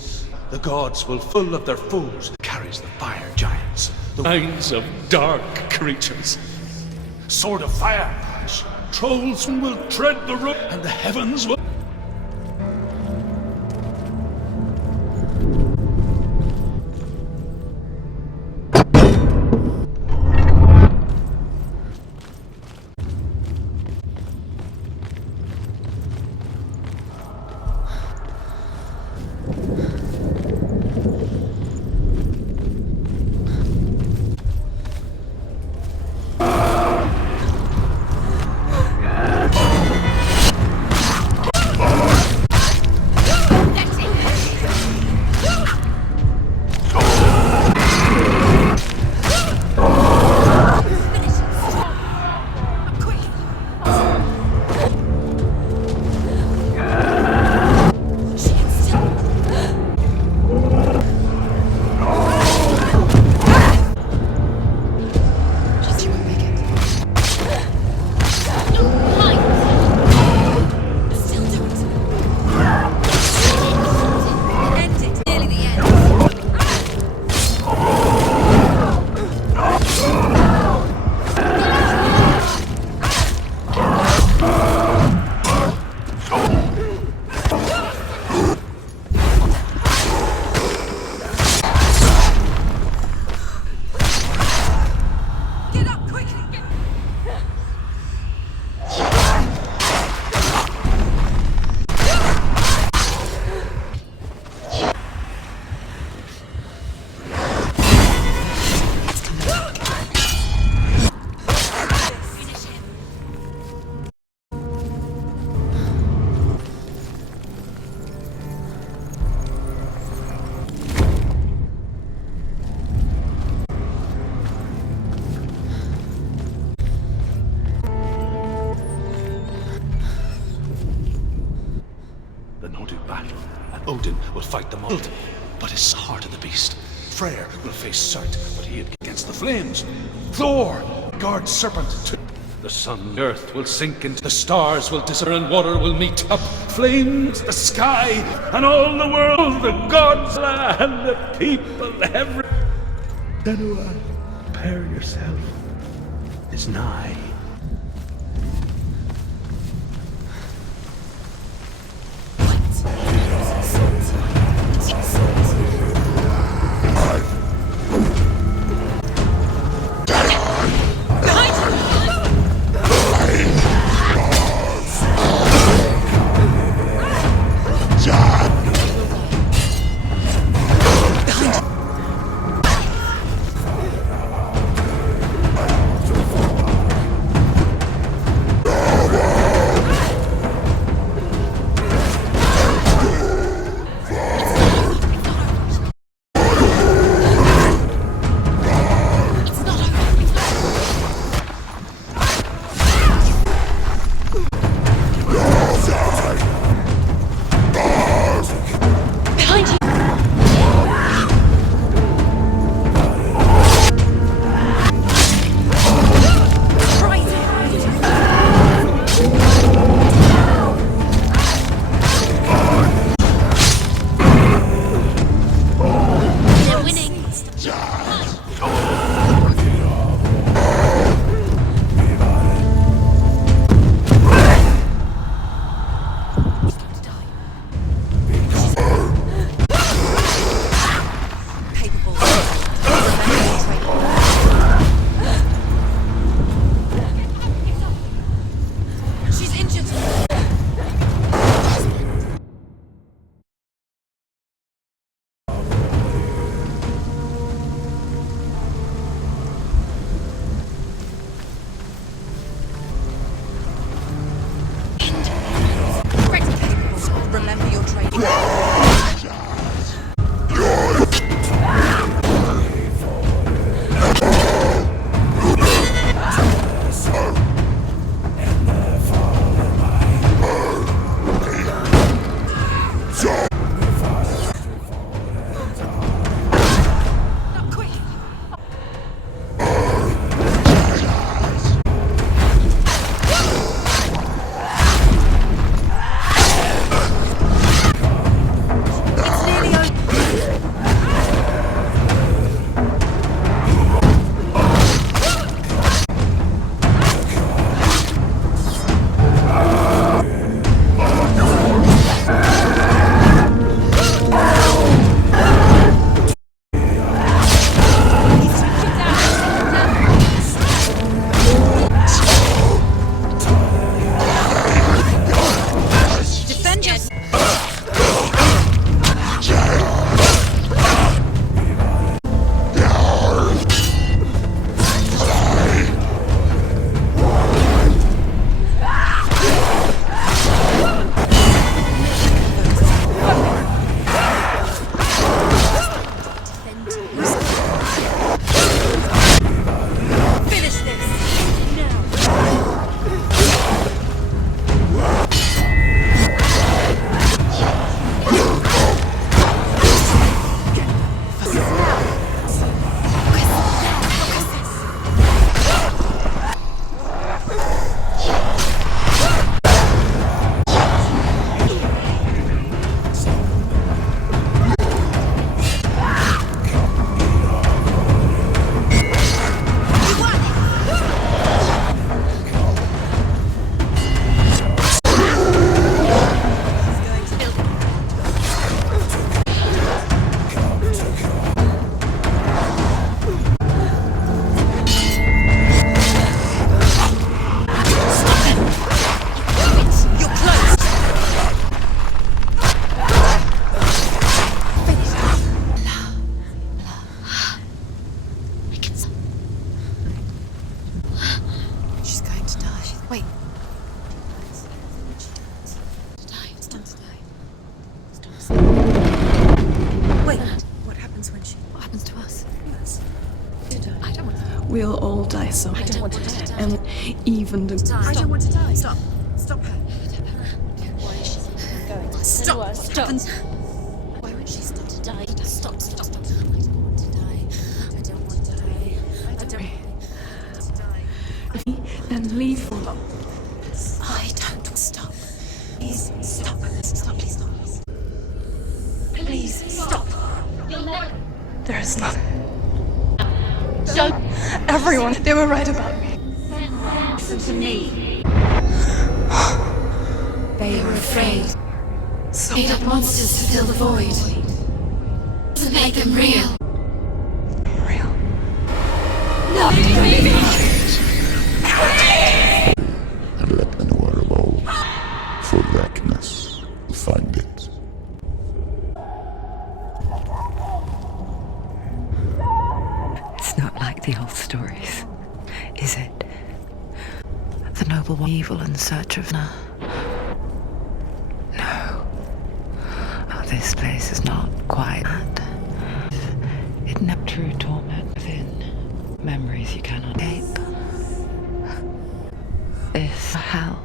the gods will full of their foes carries the fire giants, the minds of dark creatures. Sword of fire, trolls will tread the road, and the heavens will... Odin will fight the mold, but his heart of the beast. Freyr will face Celte, but he against the flames. Thor guards serpent. The sun and earth will sink into the stars will disappear and water will meet up. Flames, the sky, and all the world, the gods, and the people, every... Senua, prepare yourself. Is nigh. We'll all die someday. I don't want to die. And even the... I don't want to die. Stop. Stop her. Why is she going? Stop. Stop. Why would she stop to die? Stop. I don't want to die. I don't want to die. I don't want to die. And leave for long. I don't. Stop. Please stop. Stop. Please stop. Please stop. There is nothing. Don't. Everyone, they were right about me. Listen to me. They were afraid. So Made up monsters to fill the void. To make them real. real. Not me. And let Senua evolve. For darkness will find it. It's not like the old stories, is it? The noble one, evil in search of no. Oh, this place is not quite that. It never true torment within. Memories you cannot escape. This hell.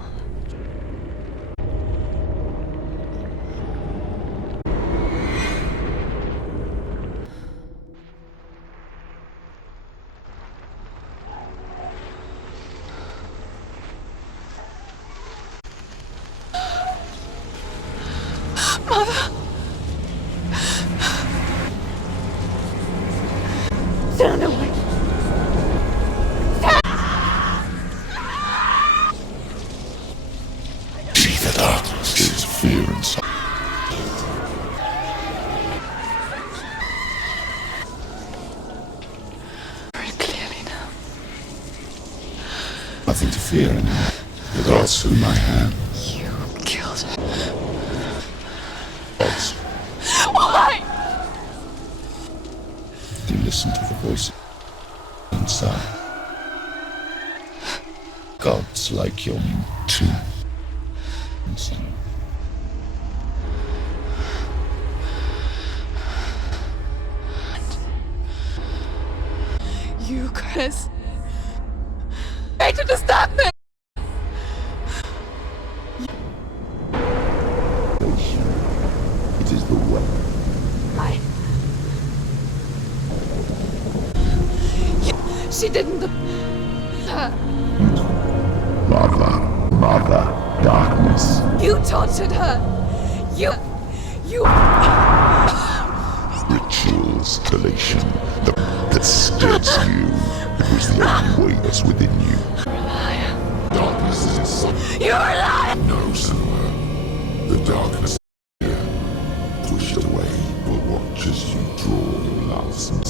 Turn away. See the darkness is fear inside. Very clearly now. Nothing to fear anymore. The gods through my hand. You killed her. Gods. Why? You listen to the voice inside. Gods like your too. Inside. You, Chris. Created this darkness. It is the way. She didn't. Mother, darkness. You taunted her. You. Rituals, collation, that stirs you. It was the only way that's within you. You're a liar. Darkness is inside. You're a liar. No, Senua. The darkness here. Push it away. Will watch as you draw your last and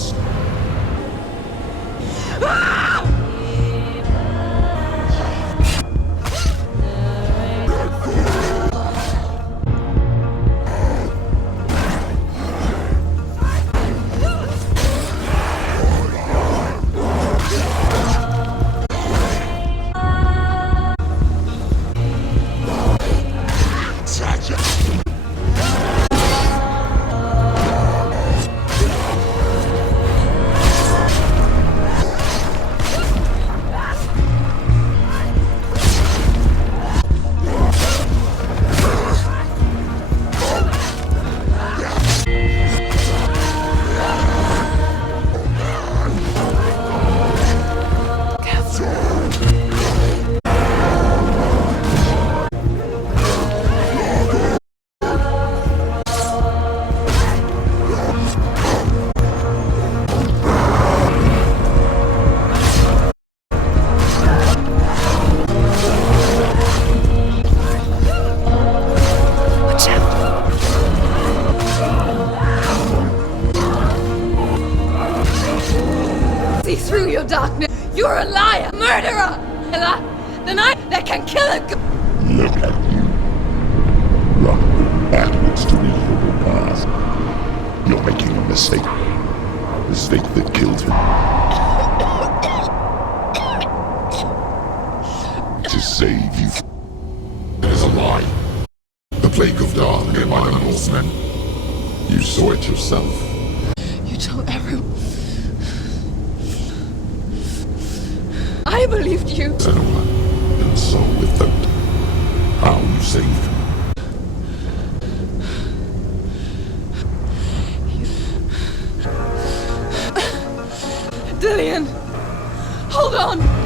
through your darkness. You're a liar, murderer. The night that can kill a. look at you. Run backwards to the evil past. You're making a mistake. Mistake that killed him. To save you. It is a lie. The plague of dark came by the Northmen. You saw it yourself. You told everyone. I believed you. Senua, and so without how you saved him. Dillian, hold on.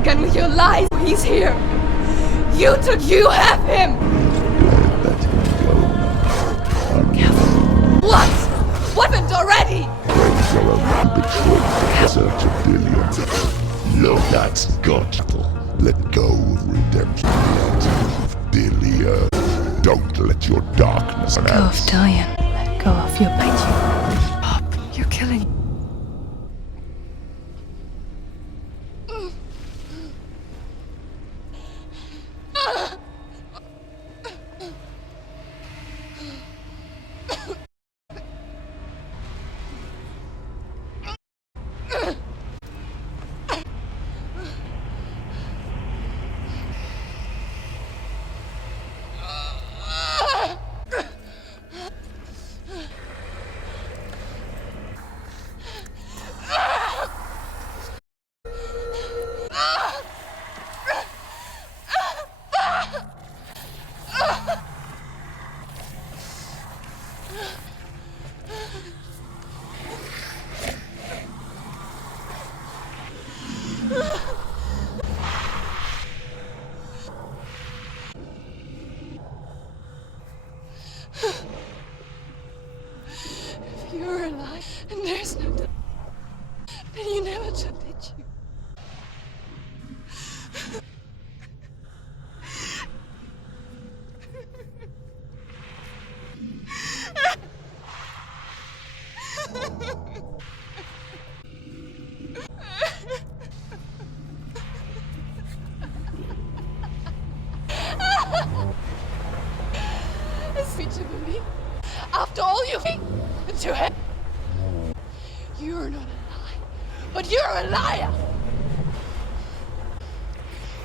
Again with your lies. He's here. You have him. Let him go now. What? What happened already? Praise your own betrayal. Search of billions. Love that's got. Let go of redemption. Delia, don't let your darkness Let go of Dillian. Let go of your pain. Bob, you're killing. If you're alive and there's no doubt, then you never took, did you? It's me to believe. After all you've been to him, you're not a liar, but you're a liar.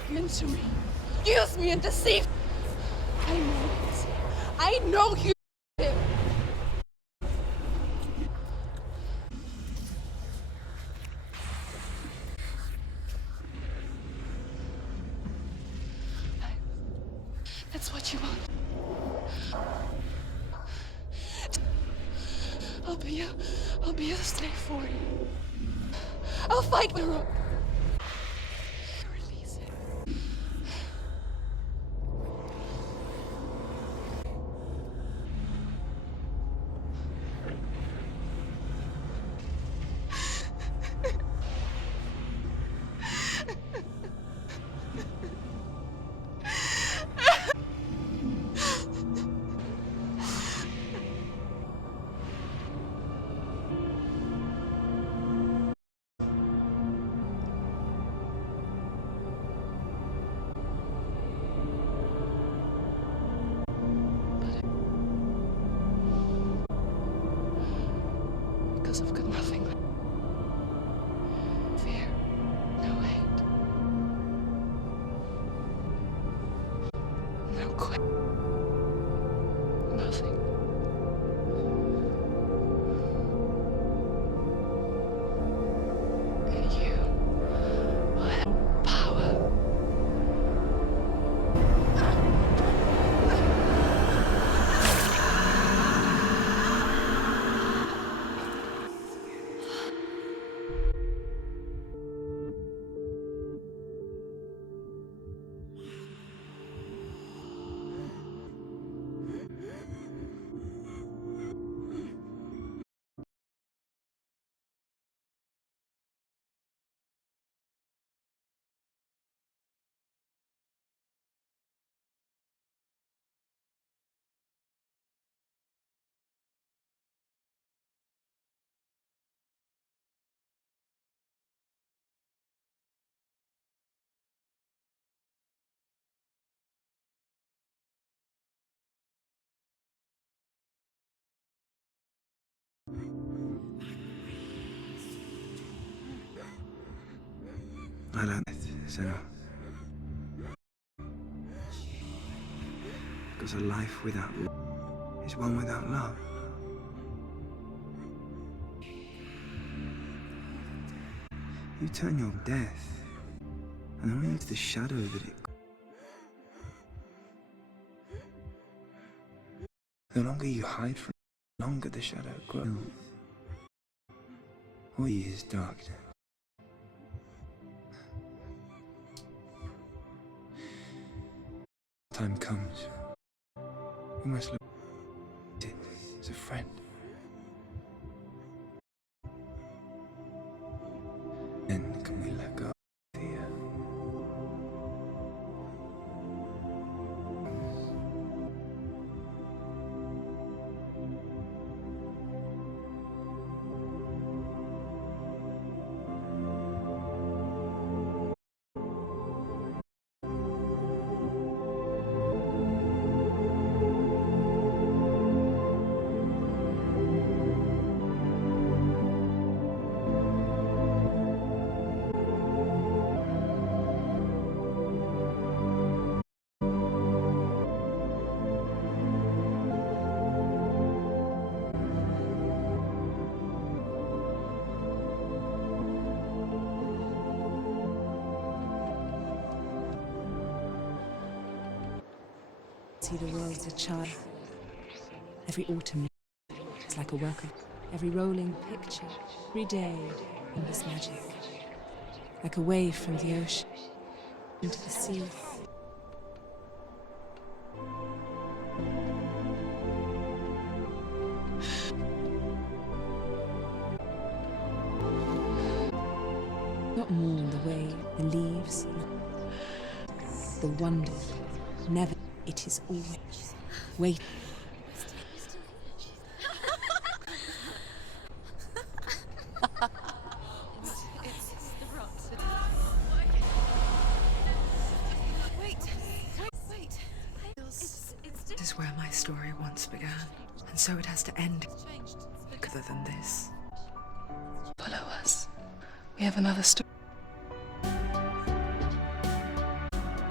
Meant to me, used me and deceived. I know this. I know you did. That's what you want. I'll be a slave for you. I'll fight the rope. Release it. because I've got nothing. Fear, no hate, no quit, nothing. And you will have power. I don't, Senua. Because a life without is one without love. You turn your death, and only into the shadow that it... The longer you hide from it, the longer the shadow grows. All you is darkness. Time comes, we must look at it as a friend. Then can we let go of fear? See the world as a child. Every autumn is like a welcome. Every rolling picture, every day in this magic. Like a wave from the ocean into the sea. Not mourn the way the leaves, the wonder, never. It is always wait. This is where my story once began, and so it has to end. Other than this, follow us. We have another story.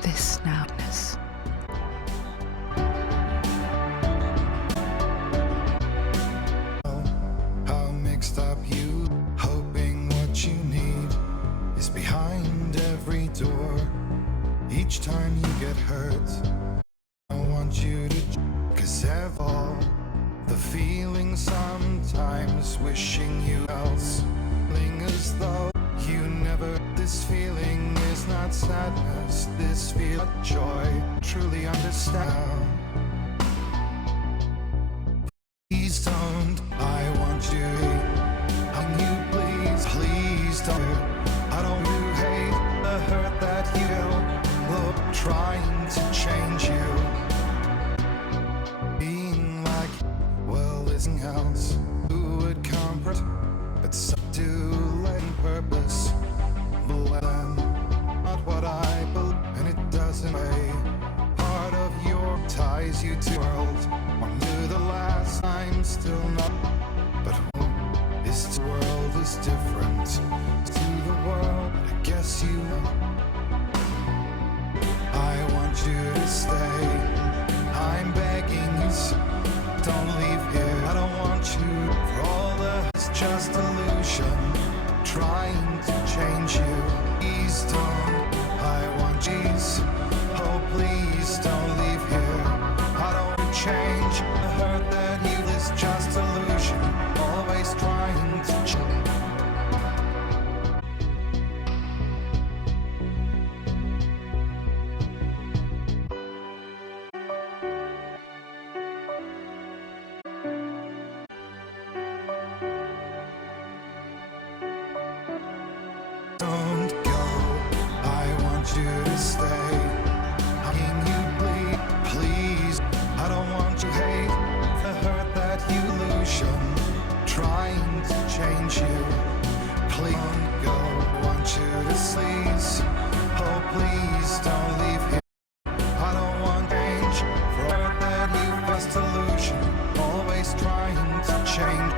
This nowness. Stop you, hoping what you need is behind every door. Each time you get hurt, I want you to, cause all the feeling sometimes wishing you else, feeling as though you never. This feeling is not sadness, this feel joy, truly understand. Please don't, I want you. Please don't. I don't you hate the hurt that you look trying to change you. Being like, well, listen else. Who would comfort, but some do let purpose. But them, not what I believe, and it doesn't weigh. Part of your ties you to the world. When you're the last time, still not. But who is to just illusion, trying to change you. Please don't, I want cheese. Oh, please don't leave here. I don't want to change. I heard that you is just illusion, always trying to change. Don't go, I want you to stay. Can you bleed, please? I don't want you hate. I heard that you illusion, trying to change you. Please don't go, want you to cease. Oh, please don't leave here. I don't want change. Heard that you just illusion, always trying to change.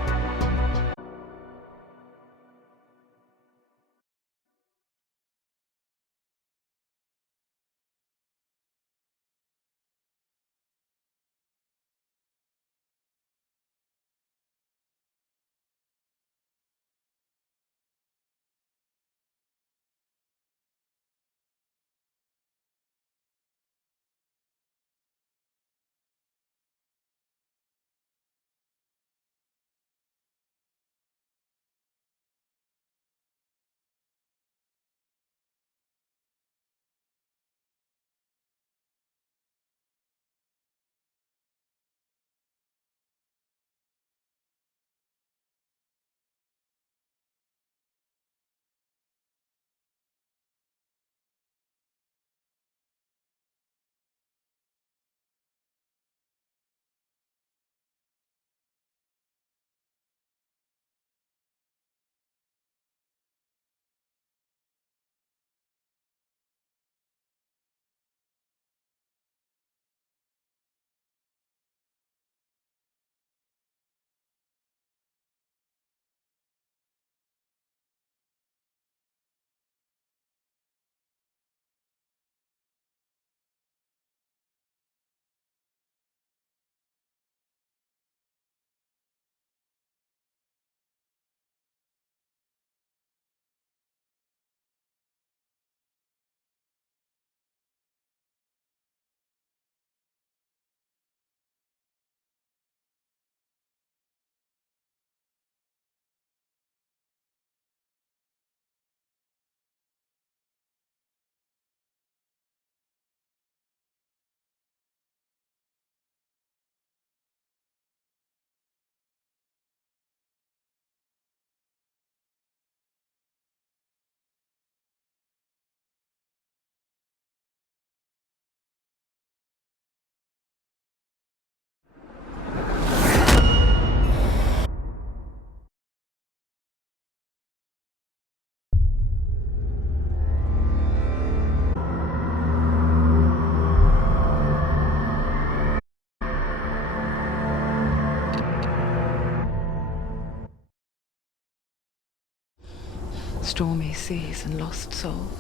Stormy seas and lost souls.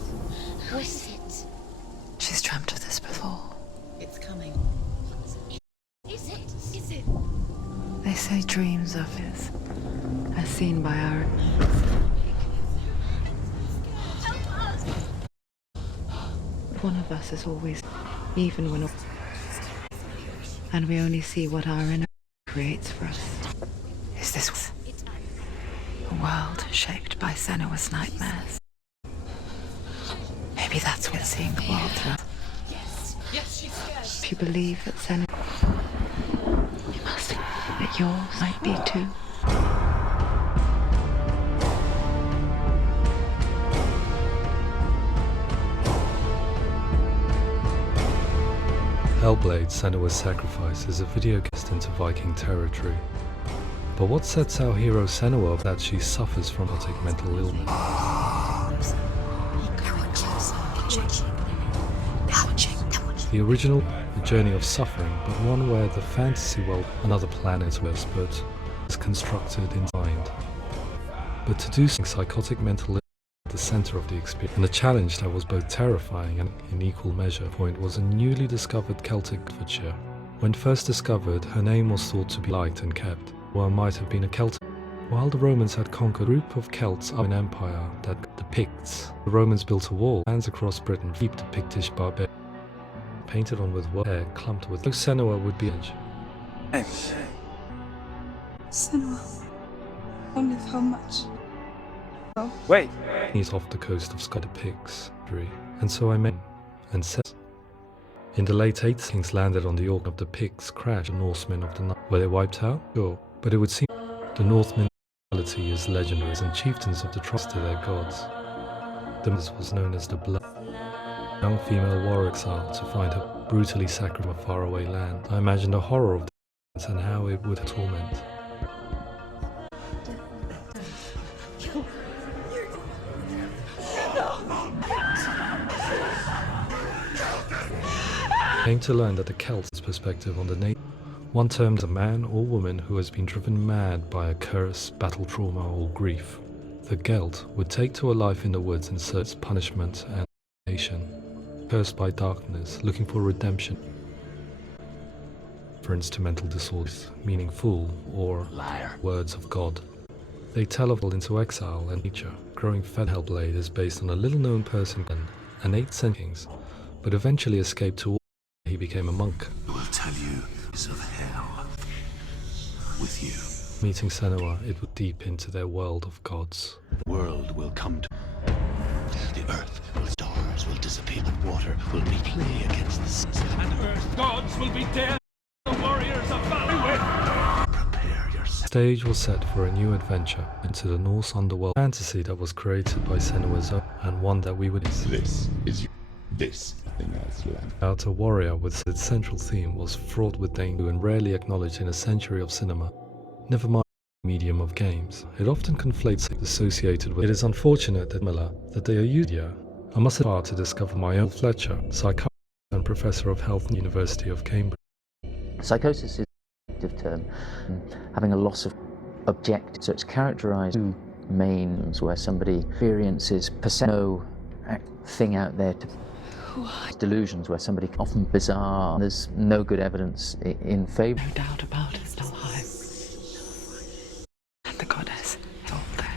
Who is it? She's dreamt of this before. It's coming. Is it? Is it? They say dreams of his, as seen by our... One of us is always, even when... And we only see what our inner creates for us. Is this a world shaped by Senua's nightmares? Maybe that's what seeing the world through. If you believe that Senua, you must think that yours might be too. Hellblade: Senua's Sacrifice is a video cast into Viking territory. But what sets our hero Senua that she suffers from psychotic mental illness? The original, a journey of suffering, but one where the fantasy world, another planet was, but is constructed in mind. But to do something, psychotic mental illness at the center of the experience, and the challenge that was both terrifying and in equal measure point was a newly discovered Celtic Hertfordshire. When first discovered, her name was thought to be liked and kept, or might have been a Celtic. While the Romans had conquered a group of Celts of an empire that the Picts, the Romans built a wall hands across Britain to keep the Pictish barbarians painted on with hair clumped with Senua would be edge. Senua. Only how much? Oh. Wait! He's off the coast of Scotland Picts, and so I met him and said, in the late 8th, kings landed on the Orc of the Picts crashed the Norsemen of the night. Were they wiped out? Sure, but it would seem the Northmen reality is legendary and chieftains of the trust to their gods. The was known as the Blood. Young female warrior exiled to find her brutally sacrificed from a faraway land. I imagined the horror of the and how it would torment. I came to learn that the Celts' perspective on the nature, one termed a man or woman who has been driven mad by a curse, battle trauma, or grief. The Gelt would take to a life in the woods in search of punishment and nation, cursed by darkness, looking for redemption. Reference to mental disorders, meaning fool or liar, words of God. They televolted into exile and nature. Growing fed Hellblade is based on a little-known person, an 8th century king, but eventually escaped to war. He became a monk. I will tell you of hell with you. Meeting Senua, it would deep into their world of gods. The world will come to the earth, stars will disappear, and water will be play against the seas, and earth gods will be dead. The warriors of valor. Prepare yourself. Stage was set for a new adventure into the Norse underworld fantasy that was created by Senua's own, and one that we would. This is this thing as land. About a warrior with its central theme was fraught with danger and rarely acknowledged in a century of cinema. Never mind the medium of games, it often conflates associated with. It is unfortunate that they are used here. I must have to discover my own Fletcher, psychiatrist and professor of health at the University of Cambridge. Psychosis is a subjective term, having a loss of objective, so it's characterized two mains where somebody experiences no thing out there to delusions where somebody often bizarre. There's no good evidence in favor. No doubt about it, Stalheim. And the goddess is all there.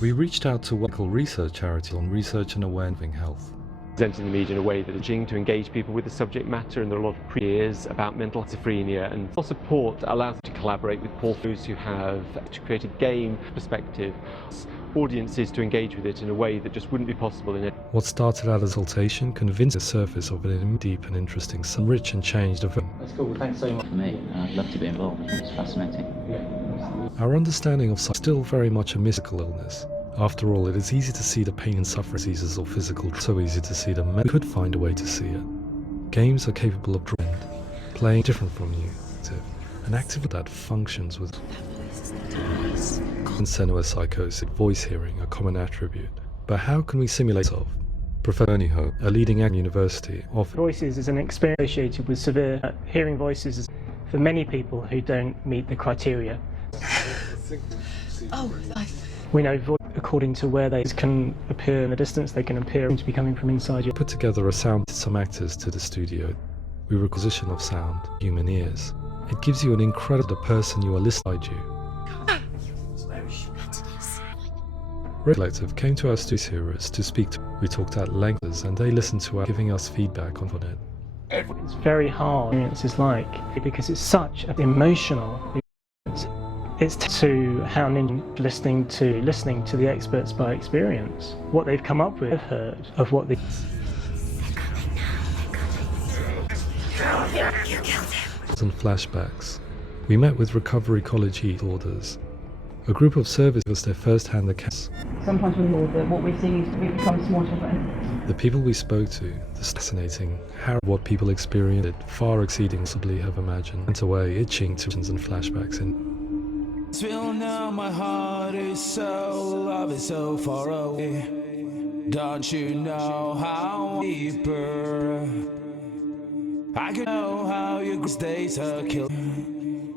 We reached out to local research charities on research and awareness of health. Presenting the media in a way that is to engage people with the subject matter, and there are a lot of ideas about mental schizophrenia, and support allows them to collaborate with those who have to create a game perspective. Audiences to engage with it in a way that just wouldn't be possible in it. What started out as exaltation convinced the surface of an deep and interesting, rich and changed event. That's cool, thanks so much. For me, I'd love to be involved. It's fascinating. Our understanding of is still very much a mystical illness. After all, it is easy to see the pain and suffering diseases or physical, so easy to see them. We could find a way to see it. Games are capable of drawing, playing different from you, an activity that functions with. In Senua psychosis, voice hearing a common attribute. But how can we simulate of? Professor Oniho, a leading university, offers voices is an experience associated with severe hearing voices for many people who don't meet the criteria. We know according to where they can appear in the distance, they can appear to be coming from inside you. Put together a sound with some actors to the studio. We requisition of sound, human ears. It gives you an incredible person you are listening to. Collective came to our studio to speak to. We talked at length and they listened to us, giving us feedback on it. It's very hard experience is like, because it's such an emotional experience. It's to how listening to the experts by experience, what they've come up with, I've heard of what they. And flashbacks. We met with recovery college orders. A group of service was their first-hand accounts. Sometimes with order, what we're seeing is it becomes more different. The people we spoke to, the fascinating, how what people experienced it far exceeding possibly have imagined, went away itching to and flashbacks in. Feel now my heart is so, love is so far away. Don't you know how deeper? I can know how your days are killed.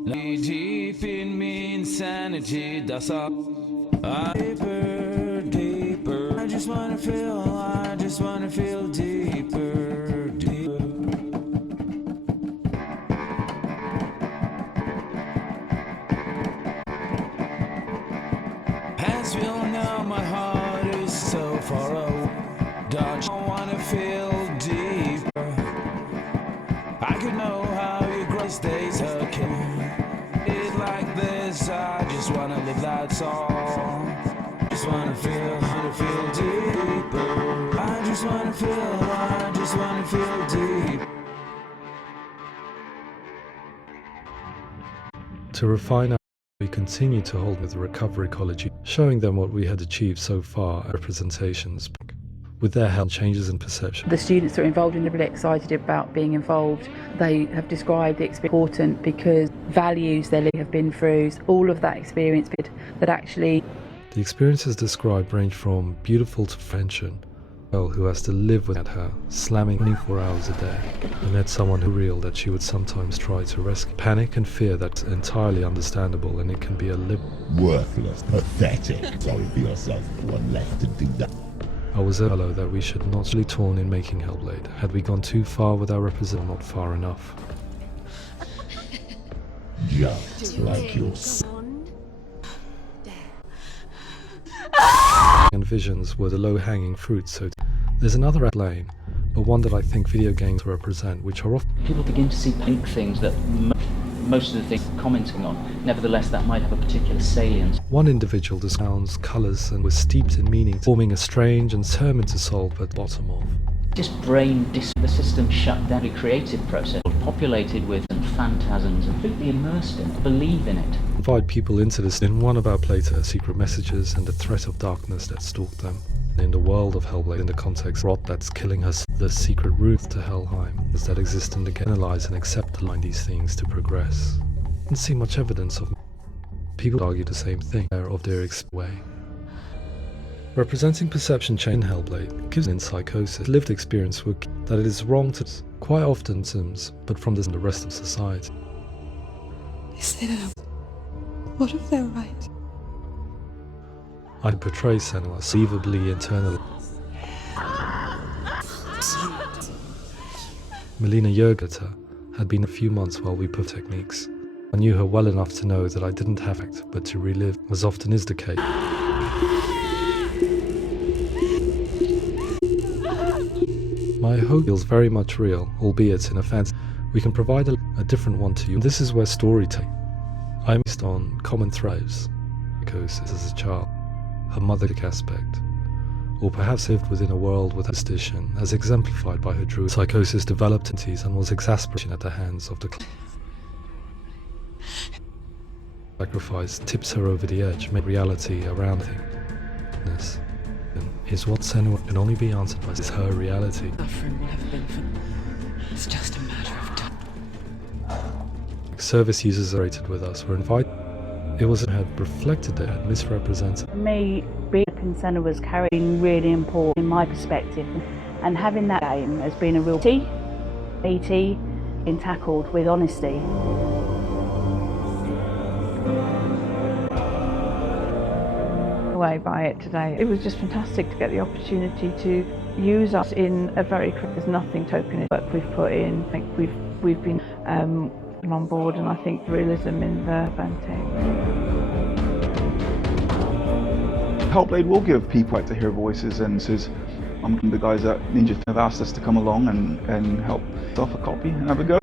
Deep in me, insanity, that's all. Deeper, deeper. I just wanna feel deeper, deeper. so far away. Don't you wanna feel deeper? I could know how your grace days hurting. It's like this, I just wanna live, that's all. Just wanna feel deeper. I just wanna feel deep. To refine our, we continue to hold with the recovery ecology, showing them what we had achieved so far at representations. With their help, changes in perception. The students that are involved are really excited about being involved. They have described the experience important because values they have been through, all of that experience that actually... The experiences described range from beautiful to tension. Girl who has to live without her, slamming 24 hours a day. I met someone who real that she would sometimes try to rescue. Panic and fear that's entirely understandable, and it can be a worthless, pathetic. Sorry for yourself, one left to do that. I was a fellow that we should not be torn in making Hellblade. Had we gone too far with our represent, not far enough. Just like your And visions were the low-hanging fruit, so there's another lane, but one that I think video games represent, which are often... People begin to see pink things that most of the things commenting on, nevertheless that might have a particular salience. One individual the sounds, colours, and was steeped in meaning, forming a strange and determined to solve at the bottom of. Just the system shut down the creative process, populated with phantasms, completely immersed in, believe in it. Invite people into this in one about Plato, secret messages and the threat of darkness that stalked them. In the world of Hellblade, in the context rot that's killing us, the secret route to Helheim is that exist and again analyze and accept the line these things to progress. I didn't see much evidence of people argue the same thing of their way. Representing perception change in Hellblade gives in psychosis lived experience that it is wrong to quite often seems, but from this and the rest of society. Is there what if they're right? I portray Senua conceivably internally. Melina Jurgata had been a few months while we put techniques. I knew her well enough to know that I didn't have to act, but to relive, as often is the case. My hope feels very much real, albeit in a fantasy. We can provide a different one to you. This is where storytelling. I'm based on common threads, because as a child, her motherly aspect, or perhaps lived within a world with superstition, as exemplified by her druid. Psychosis developed entities and was exasperated at the hands of the sacrifice tips her over the edge, make reality around him. This is what Senua can only be answered by is her reality. Suffering will have been for... It's just a matter of time. Service users rated with us were invited. It was had reflected they had misrepresented. For me, being in Senua was carrying really important in my perspective, and having that game has been a real E.T. been tackled with honesty. Away by it today. It was just fantastic to get the opportunity to use us in a very there's nothing token work we've put in. I think we've been on board, and I think realism in the painting. Hellblade will give people to hear voices, and says I'm the guys at Ninja have asked us to come along and help off a copy and have a go.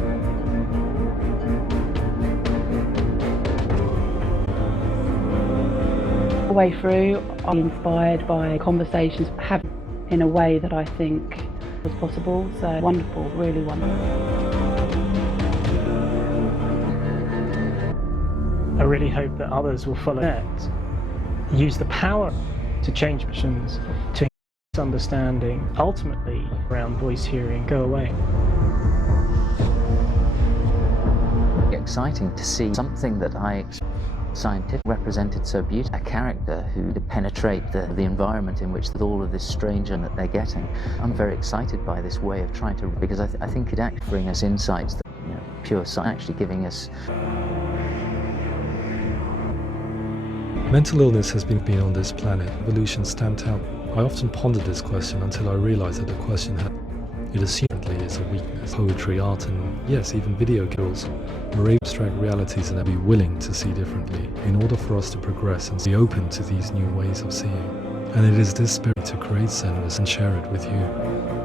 Way through, I'm inspired by conversations have in a way that I think was possible. So wonderful, really wonderful. I really hope that others will follow that. Use the power to change missions, to increase understanding, ultimately around voice hearing, go away. Exciting to see something that I scientific represented so beautifully, a character who penetrate the environment in which all of this strange and that they're getting. I'm very excited by this way of trying to, because I think it actually brings us insights that, pure science, actually giving us. Mental illness has been on this planet. Evolution stamped out. I often pondered this question until I realized that the question had it assuredly is a weakness. Poetry, art, and yes, even video games are abstract realities, and be willing to see differently in order for us to progress and be open to these new ways of seeing. And it is this spirit to create Senua and share it with you.